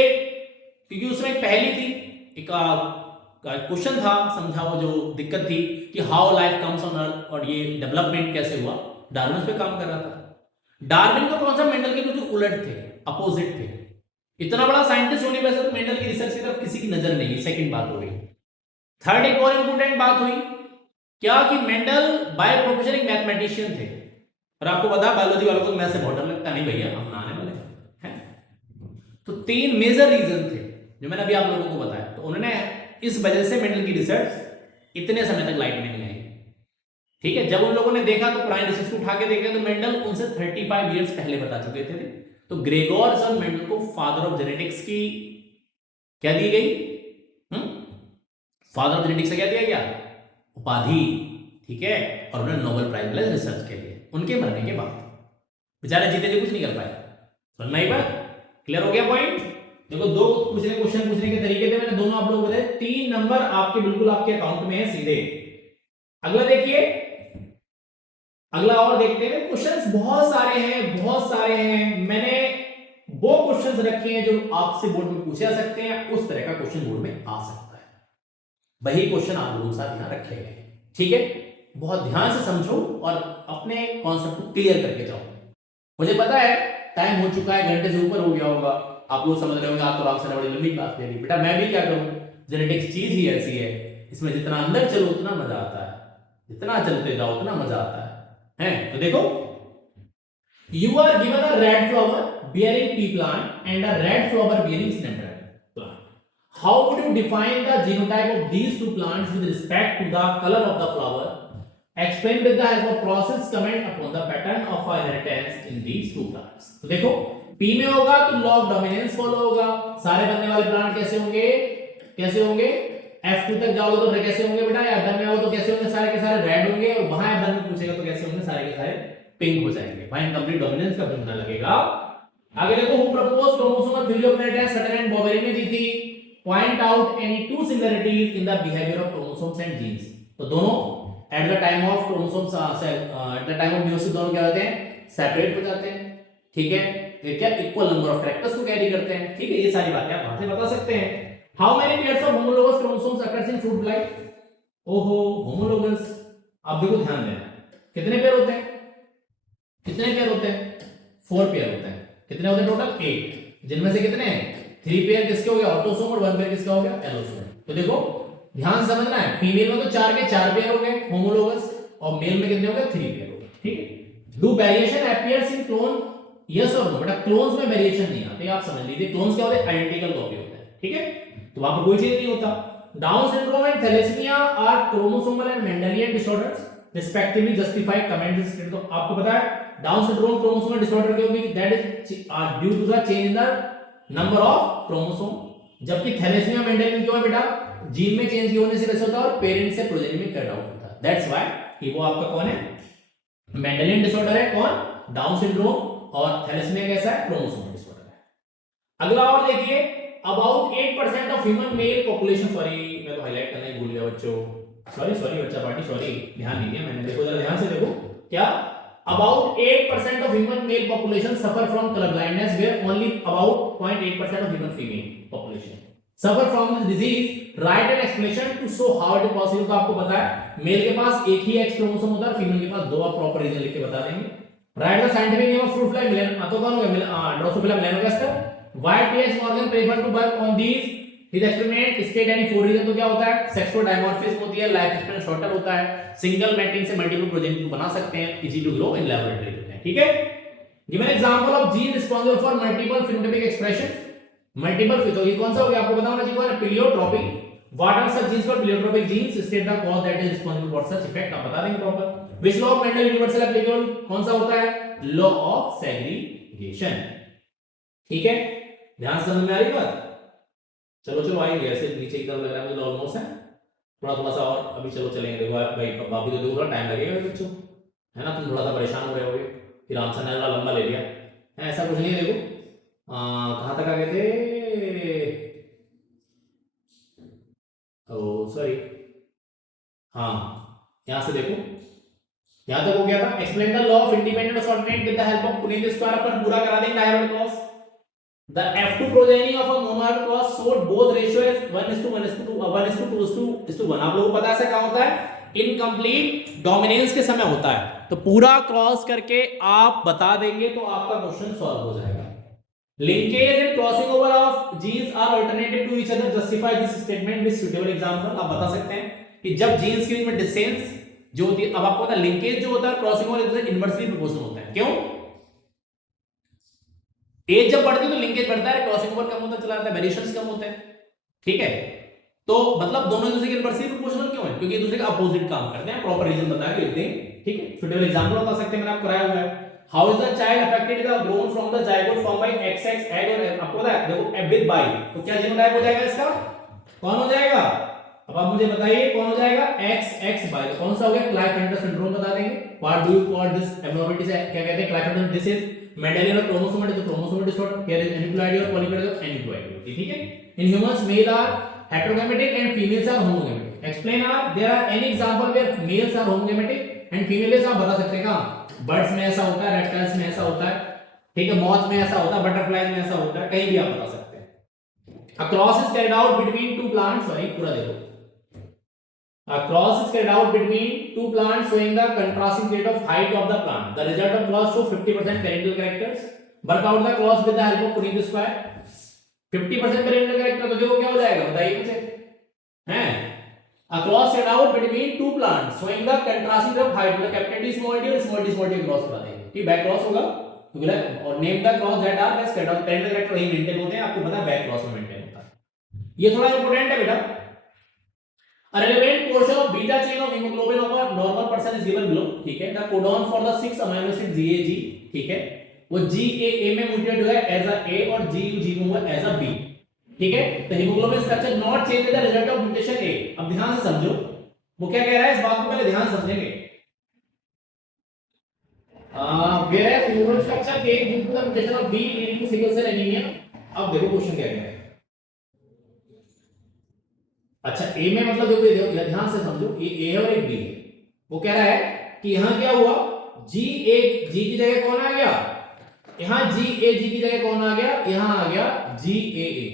क्योंकि उसमें एक पहेली थी, एक क्वेश्चन था, समझाओ जो दिक्कत थी कि how life comes on earth, और ये डेवलपमेंट कैसे हुआ, डार्विन उस पर काम कर रहा था। डार्विन का कॉन्सेप्ट मेंडल के बिल्कुल उलट थे, अपोजिट थे। इतना बड़ा साइंटिस्ट होने पर मेंडल की रिसर्च की तरफ किसी की नजर नहीं। सेकंड बात हो गई। थर्ड एक और इंपोर्टेंट बात हुई क्या कि मेंडल बाय प्रोफेशन एक मैथमेटिशियन थे, और आपको पता है बायोलॉजी वालों को मैथ से बहुत डर लगता नहीं, भैया हम ना आने वाले हैं। तो 3 मेजर रीजन थे जो मैंने अभी आप लोगों को बताया। तो उन्होंने इस वजह से मेंडल की रिसर्च इतने समय तक लाइट में नहीं आई। ठीक है, जब उन लोगों ने देखा तो पुरानी रिसर्च को उठा के देखा तो मेंडल उनसे 35 इयर्स पहले बता चुके थे। तो ग्रेगोर जॉन मेंडल को फादर ऑफ जेनेटिक्स की क्या दी गई? फादर ऑफ जेनेटिक्स से क्या दिया गया? उपाधि। ठीक है, और उन्हें नोबेल प्राइज मिला रिसर्च के लिए उनके मरने के बाद। बेचारे जीते थे, कुछ नहीं कर पाए। सुनना ही बात क्लियर हो गया पॉइंट? देखो, दो क्वेश्चन पूछने के तरीके थे, मैंने दोनों आप लोगों को बताए। 3 नंबर आपके बिल्कुल आपके अकाउंट में है सीधे। अगला देखिए, अगला और देखते हैं। क्वेश्चंस बहुत सारे हैं। मैंने वो क्वेश्चंस रखे हैं जो आपसे बोर्ड में पूछे जा सकते हैं, उस तरह का क्वेश्चन बोर्ड में आ सकता है। वही क्वेश्चन आप लोगों के साथ यहां रखे गए। ठीक है, बहुत ध्यान से समझो और अपने कॉन्सेप्ट को क्लियर करके जाओ। मुझे पता है टाइम हो चुका है, घंटे से ऊपर हो गया होगा, आप लोग समझ रहे होंगे आप तो आराम से बड़ी लंबी क्लास ले ली। बेटा मैं भी क्या करूं, जेनेटिक्स चीज ही ऐसी है, इसमें जितना अंदर चलो उतना मजा आता है, जितना चलते जाओ उतना मजा आता है। तो देखो, you are given a red flower bearing pea plant and a red flower bearing snapdragon plant. How would you define the genotype of these two plants with respect to the color of the flower? Explain with the help of process comment upon the pattern of inheritance in these two plants. तो देखो, P में होगा तो law of dominance follow होगा। सारे बनने वाले plant कैसे होंगे? F2 तक जाओगे तो कैसे होंगे बेटा? F1 में हो तो कैसे होंगे? सारे के सारे रेड होंगे, और वहां F1 में पूछेगा तो कैसे होंगे? सारे के सारे पिंक हो जाएंगे। वहां इनकम्प्लीट डोमिनेंस का प्रश्न लगेगा। आगे देखो, who propose chromosomal theory of inheritance, Sutton and Boveri ने दी थी। Point out any two similarities in the behaviour of chromosomes and genes. तो दोनों at the time of chromosomes at the time of meiosis दोनों क्या होते हैं? Separate हो जाते हैं। ठीक है, ये क्या इक्वल नंबर ऑफ कैरेक्टर्स को कैरी करते हैं। ठीक है, ये सारी बातें आप वहां से बता सकते हैं। How many pairs of homologous chromosomes occurs in fruit fly? ओहो, होमोलोगस, आप देखो ध्यान देना, कितने पेयर होते हैं? 4 पेयर होते हैं। कितने होते हैं टोटल? 8, जिनमें से कितने हैं? 3 पेयर किसके हो गया? ऑटोसोम, और 1 पेयर किसका हो गया? एलोसोम। तो देखो ध्यान समझना है, फीमेल में तो 4 के 4 पेयर हो गए होमोलोगस, और मेल में कितने हो गए? 3 पेयर हो गए। ठीक है, do variation appears in clone? Yes और नो? बेटा क्लोन्स में वेरिएशन नहीं आते, आप समझ लीजिए। क्लोन्स क्या होते हैं? आइडेंटिकल कॉपी होते हैं। ठीक है, तो वहां पर कोई चेंज नहीं होता। Down syndrome and thalassaemia are chromosomal and Mendelian disorders respectively, justified comment this. तो आपको पता है डाउन सिंड्रोम क्रोमोसोमल डिसऑर्डर क्यों होगी? That is due to the change in the number of chromosome. जबकि थैलेसीमिया मेंडेलियन क्यों है बेटा? जीन में चेंज होने से कैसे होता है, और पेरेंट से प्रोजेनी में कट आउट होता है। दैट्स व्हाई कि वो आपका कौन है? मेंडेलियन डिसऑर्डर है। कौन? Down syndrome. और थैलेसीमिया कैसा है? क्रोमोसोमल डिसऑर्डर है। अगला और देखिए, about 8% of human male population, sorry मैं तो हाईलाइट करना ही भूल गया बच्चों, सॉरी बच्चा पार्टी, सॉरी, ध्यान नहीं दिया मैंने। देखो जरा ध्यान से देखो, क्या about 8% of human male population suffer from color blindness, where only about 0.8% of human female population suffer from this disease. Write an explanation to show how it is possible. तो आपको पता है मेल के पास एक ही X क्रोमोसोम होता है, female के पास 2। आप प्रॉपर रीजन लिख के बता देंगे। Write the scientific name of fruit fly मिलन, तो कौन होगा? Drosophila melanogaster. Why T.H. Morgan prefer to work on these? His experiment state any 4 reason। तो क्या होता है? सेक्सुअल डायमॉर्फिज्म होती है, लाइफ स्पैन शॉर्टर होता है, सिंगल मैटिंग से मल्टीपल प्रोजेनी बना सकते हैं, easy to grow in laboratory होते हैं। ठीक है, give an example of gene responsible for multiple phenotypic expression. Multiple, तो ये कौन सा हो गया? आपको बताना चाहिए कौन है? Pleiotropic. What are such genes called pleiotropic genes? State the cause that is responsible for such effect. आप बता देंगे proper. Which law of Mendel universal applicable? कौन सा होता है? Law of segregation. ठीक है, ध्यान से समझ में आ रही बात? चलो आएंगे, ऐसे नीचे की तरफ लग रहा है मुझे ऑलमोस्ट है, थोड़ा सा और अभी चलो चलेंगे। देखो भाई अभी तो देखो थोड़ा टाइम लगेगा बच्चों, है ना? तुम थोड़ा सा परेशान हो रहे होगे, फिर आंसर ने लंबा ले लिया है, ऐसा कुछ नहीं है। देखो कहाँ तक आ गए थे? ओ सॉरी, हाँ यहाँ से देखो, यहाँ तक हो गया था। Explain the law of independent assortment with the help of Punnett square. अपन पूरा करा देंगे diagonal cross. The F2 progeny of a monoid cross showed both ratio as 1:1:2, 1:2:1। आप लोगों को पता है ऐसा क्या होता है? इनकम्प्लीट डोमिनेंस के समय होता है। तो पूरा क्रॉस करके आप बता देंगे तो आपका क्वेश्चन सॉल्व हो जाएगा। Linkage and crossing over of genes are alternative to each other, justify this statement with suitable example. आप बता सकते हैं कि जब जीन्स के बीच में डिस्टेंस जो होती है, अब आपको पता है लिंकेज जो होता है क्रॉसिंग ओवर एक दूसरे इनवर्सली प्रोपोर्शनल होता है। क्यों? एज जब बढ़ती है तो लिंकेज बढ़ता है, क्रॉसिंग ओवर कम होता चला जाता है, वेरिएशंस कम होते हैं। ठीक है, तो मतलब दोनों एक दूसरे के इनवर्सली प्रोपोर्शनल क्यों है? क्योंकि एक दूसरे का अपोजिट काम करते हैं। प्रॉपर रीजन बता के लिखते हैं, ठीक है। सुटेबल एग्जांपल बता सकते हैं, मैंने आपको कराया हुआ है। How is the child affected is grown from the zygote form by XX egg, और आपको पता है देखो विद बाय, तो क्या जीनोटाइप हो जाएगा इसका? कौन हो जाएगा? अब आप मुझे बताइए कौन हो जाएगा? XX बाय, तो कौन सा हो गया? क्लाइफेंटर सिंड्रोम बता देंगे। What do you call this abnormality से क्या कहते हैं? Klinefelter disease, Mendelian chromosome disorder, here is aneuploidy और पॉलीप्लॉइडी एनिप्लॉइडी, ठीक है। In humans male are heterogametic and females are homogamic. Explain there are any example where males are homogamic and females आप बता सकते हैं कहाँ? बर्ड्स में ऐसा होता है, रेप्टाइल्स में ऐसा होता है, ठीक है, मॉथ में ऐसा होता है, बटरफ्लाई में ऐसा होता है, कहीं भी आप बता सकते हैं। A cross is carried out between two plants, sorry पूरा देखो। A cross is carried out between two plants showing the contrasting rate of height of the plant. The result of cross show 50% parental characters. Work out the cross with the help of Punnett square. 50% parental character, तो देखो क्या हो जाएगा बताइए मुझे, हैं? A cross set out between two plants showing the contrasting of height, मतलब capital D small d और स्मॉल डी क्रॉस बता देंगे, ठीक, बैक क्रॉस होगा तो बोला, और name the cross that are best cat of parental character वही मेंटेन होते हैं, आपको पता है बैक क्रॉस में मेंटेन होता है। ये थोड़ा इंपॉर्टेंट है बेटा। A relevant portion of beta chain of hemoglobin of a normal person is given below, ठीक है। The codon for the 6 amino acid GAG, ठीक है, वो GAA में म्यूटेट हुआ है एज अ A और GUG में हुआ एज अ B, ठीक है। तो haemoglobin structure not change with the result of mutation A। अब ध्यान से समझो वो क्या कह रहा है, इस बात को पहले ध्यान से समझेंगे। whereas haemoglobin structure A due to the mutation of B leading to sickle cell anemia। अब देखो क्वेश्चन क्या कह रहा है। अच्छा A में मतलब देखो ध्यान से समझो, ये A और एक B है। वो कह रहा है कि यहां क्या हुआ, G की जगह कौन आ गया, यहां GAG की जगह कौन आ गया, यहां आ गया GAA।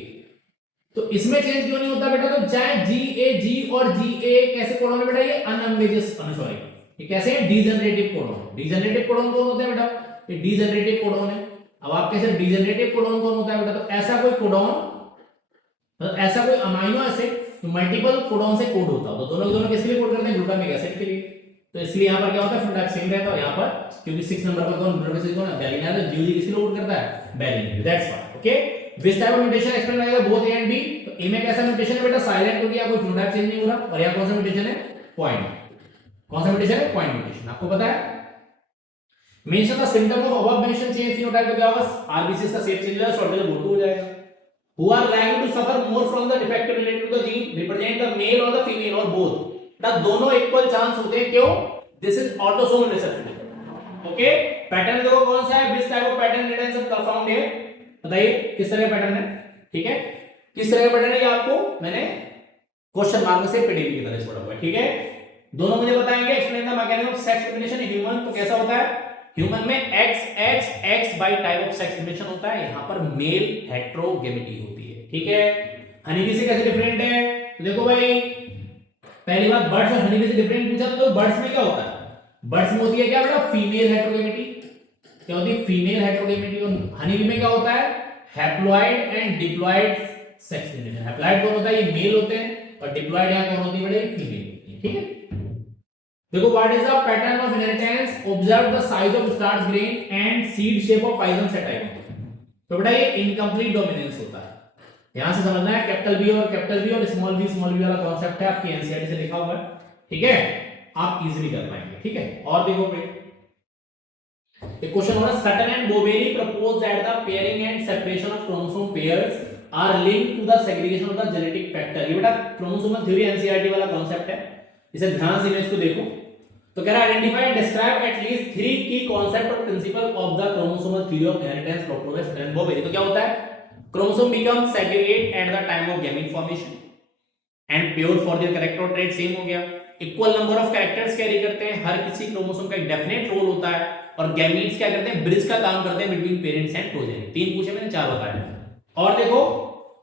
तो इसमें चेंज क्यों नहीं होता बेटा? तो चाहे GAG और GAA कैसे कोडोन है बेटा? ये अनअम्बेजियस, सॉरी ये कैसे है? Degenerative codon. डीजनरेटिव कोडोन कौन होता है बेटा? ये डीजनरेटिव कोडोन है। अब आप कैसे डीजनरेटिव कोडोन कौन होता है बेटा? तो ऐसा कोई कोडोन, मतलब ऐसा कोई अमाइनो एसिड मल्टीपल कोडोन से कोड होता है, तो दोनों किसके लिए कोड करते हैं? ग्लूटामिक एसिड के लिए। तो इसलिए यहां पर क्या होता है, फंडाक्स सेम रहता है, और यहां पर क्योंकि 6 नंबर पर कौन ग्लूटामिक एसिड कौन है? वैलिन है, तो जीओजी किसके लिए कोड करता है? Valine. That's why, okay. This type of mutation explain करेगा बोथ ए एंड बी। तो ए में कैसा म्यूटेशन है बेटा? साइलेंट हो गया, कोई फिनोटाइप चेंज नहीं हो रहा, और यहां कौन सा म्यूटेशन है? पॉइंट। कौन सा म्यूटेशन है? Point mutation. आपको पता है mention the symptom of above mention change phenotype, तो क्या होगा? आरबीसी का शेप चेंज हो जाएगा, शॉर्टेज मोटो हो जाएगा। Who are likely to suffer more from the defect related to the gene, represent the male or the female or both? ना दोनों इक्वल चांस होते हैं, क्यों? This is autosomal recessive, okay? Pattern देखो कौन सा है, which type of pattern returns are found here? बताइए किस तरह का पैटर्न है, ठीक है, किस तरह का पैटर्न है, ये आपको मैंने क्वेश्चन मार्क से पीडीपी की तरह छोड़ा हुआ है, ठीक है। दोनों मुझे बताएंगे explain the mechanism of sex definition in human, तो कैसा होता है? ह्यूमन में XX bye type of sex definition होता है, यहां पर मेल हेटेरोगेमिटी होती है, ठीक है। हनीबी से कैसे डिफरेंट है? तो देखो भाई पहली बात, बर्ड्स और हनीबी से डिफरेंट पूछा तो बर्ड्स में क्या होता है? बर्ड्स में होती है क्या बेटा? फीमेल हेटेरोगेमिटी। क्या होती है? फीमेल हेटेरोगेमिटी। और हनीबी में क्या होता है? Haploid and diploid sex definition. Haploid कौन होता है? ये मेल होते हैं, और डिप्लॉइड यहां कौन होती है बेटा? फीमेल, ठीक है। देखो what is the pattern of inheritance, observe the size of starch grain and seed shape of Pisum sativum. तो बेटा ये इनकम्प्लीट डोमिनेंस होता है, ध्यान से समझना है। कैपिटल बी और स्मॉल बी वाला कॉन्सेप्ट है, आपकी एनसीईआरटी से लिखा हुआ है, ठीक है, आप इजीली कर पाएंगे, ठीक है। और देखो एक क्वेश्चन हो रहा है, Sutton and Boveri propose that the pairing and separation of chromosome pairs are linked to the segregation of the genetic factor. ये बेटा क्रोमोसोमल थ्योरी एनसीईआरटी वाला कॉन्सेप्ट है, इसे ध्यान से इमेज को देखो। तो कह रहा है आइडेंटिफाई एंड डिस्क्राइब एटलीस्ट 3 की कांसेप्ट और principle of the chromosomal theory of inheritance proposed and Boveri. तो क्या होता है? Chromosome become segregate at the time of gamete formation and pure for their character और ट्रेट, सेम हो गया। Equal number of characters carry करते हैं, हर किसी क्रोमोसोम का एक डेफिनेट रोल होता है, और गैमीट्स क्या करते हैं? ब्रिज का काम करते हैं बिटवीन पेरेंट्स एंड प्रोजेनी। 3 पूछे मैंने, 4 बताए। और देखो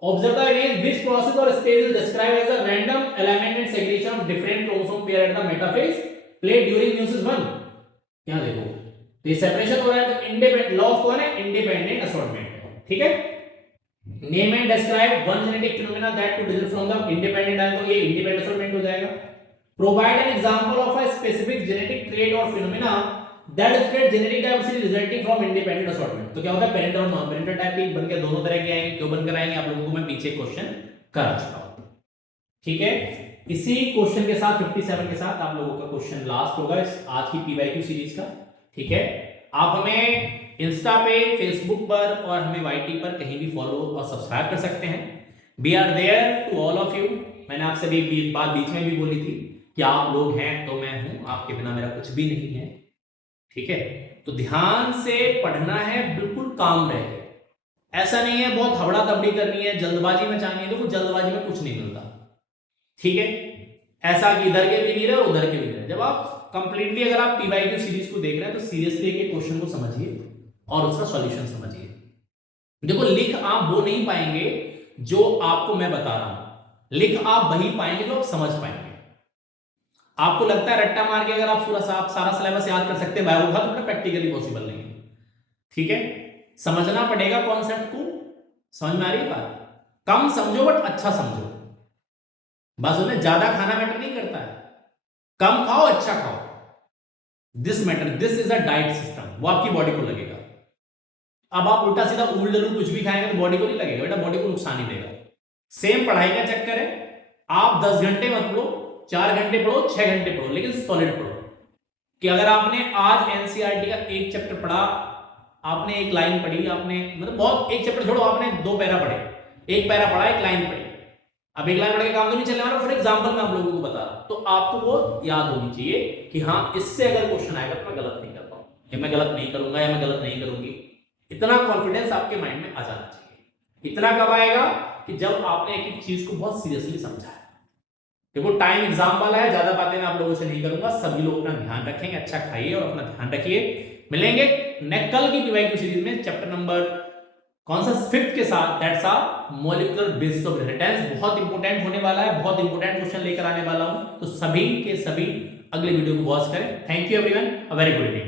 observe the image, which process और stage is described as a random alignment and segregation of different chromosome pair at the metaphase plate during meiosis 1। यहां देखो तो ये सेपरेशन हो रहा है, तो इंडिपेंडेंट लॉ ऑफ कौन है? इंडिपेंडेंट असॉर्टमेंट, ठीक है। Name and describe one genetic phenomena that to differ from the independent and, तो ये इंडिपेंडेंट असॉर्टमेंट हो जाएगा। Provide an example of a specific genetic trait और phenomena that displayed genetic diversity resulting from independent assortment. तो क्या होता है? Parental और नॉन पेरेंटल टाइप के बनकर दोनों तरह के आएंगे, क्यों बनकर आएंगे आप लोगों को मैं पीछे क्वेश्चन करा चुका हूं, ठीक है, इसी क्वेश्चन के साथ 57 के साथ आप लोगों का क्वेश्चन लास्ट होगा इस आज की पीवाईक्यू सीरीज का। ठीक है, आप हमें इंस्टा पे, फेसबुक पर और हमें वाईटी पर कहीं भी फॉलो और सब्सक्राइब कर सकते हैं। We are there to all of you. मैंने आपसे भी बात बीच में भी बोली थी कि आप लोग हैं तो मैं हूं, आपके बिना मेरा कुछ भी नहीं है। ठीक है, तो ध्यान से पढ़ना है, बिल्कुल काम रहे। ऐसा नहीं है बहुत हबड़ा तबड़ी करनी है, जल्दबाजी में चाहनी है, देखो जल्दबाजी में कुछ नहीं मिलता। ठीक है, ऐसा कि इधर के भी नहीं रहे और उधर के भी नहीं रहे। जब आप कंप्लीटली अगर आप पीवाईक्यू सीरीज को देख रहे हैं तो सीरियसली एक क्वेश्चन को समझिए और उसका सॉल्यूशन समझिए। देखो लिख आप वो नहीं पाएंगे जो आपको मैं बता रहा हूं, लिख आप वही पाएंगे जो आप समझ पाएंगे। आपको लगता है रट्टा मार के अगर आप पूरा सारा सिलेबस याद कर सकते हैं बायो का, तो प्रैक्टिकली पॉसिबल नहीं है। ठीक है, समझना पड़ेगा कॉन्सेप्ट को। समझ में आ रही है बात? कम समझो बट अच्छा समझो। बस उन्हें ज्यादा खाना मैटर नहीं करता है, कम खाओ अच्छा खाओ। This matter, this is a diet system, वो आपकी बॉडी को लगेगा। अब आप उल्टा सीधा उल्टा कुछ भी खाएंगे तो बॉडी को नहीं लगेगा बेटा, बॉडी को नुकसान ही देगा। सेम पढ़ाई का चक्कर है, आप 10 घंटे मत पढ़ो, 4 घंटे पढ़ो, 6 घंटे पढ़ो, लेकिन सॉलिड पढ़ो। कि अगर आपने आज एनसीईआरटी का एक चैप्टर पढ़ा, आपने एक लाइन पढ़ी, आपने मतलब बहुत एक चैप्टर छोड़ो, आपने 2 पैरा पढ़े, एक पैरा पढ़ा, एक लाइन पढ़ी। अब एक लाइन पढ़ के काम तो नहीं चलने वाला। फॉर एग्जांपल मैं आप लोगों को बता रहा हूं, तो आपको वो याद होनी चाहिए कि हाँ इससे अगर क्वेश्चन आएगा तो मैं गलत नहीं कर पाऊंगा, या मैं गलत नहीं करूंगा, या मैं गलत नहीं करूंगी। इतना कॉन्फिडेंस आपके माइंड में आ जाना चाहिए। इतना कब आएगा कि जब आपने एक एक चीज को बहुत सीरियसली समझा है। देखो टाइम एग्जाम वाला है, ज्यादा बातें मैं आप लोगों से नहीं करूंगा। सभी लोग अपना ध्यान रखेंगे, अच्छा खाइए और अपना ध्यान रखिए। मिलेंगे कल की पीवाईक्यू सीरीज में चैप्टर नंबर कौन सा 5th के साथ, that's a molecular basis of inheritance. बहुत इंपॉर्टेंट होने वाला है, बहुत इंपॉर्टेंट क्वेश्चन लेकर आने वाला हूं। तो सभी के सभी अगले वीडियो को वॉच करें। Thank you everyone, a very good evening.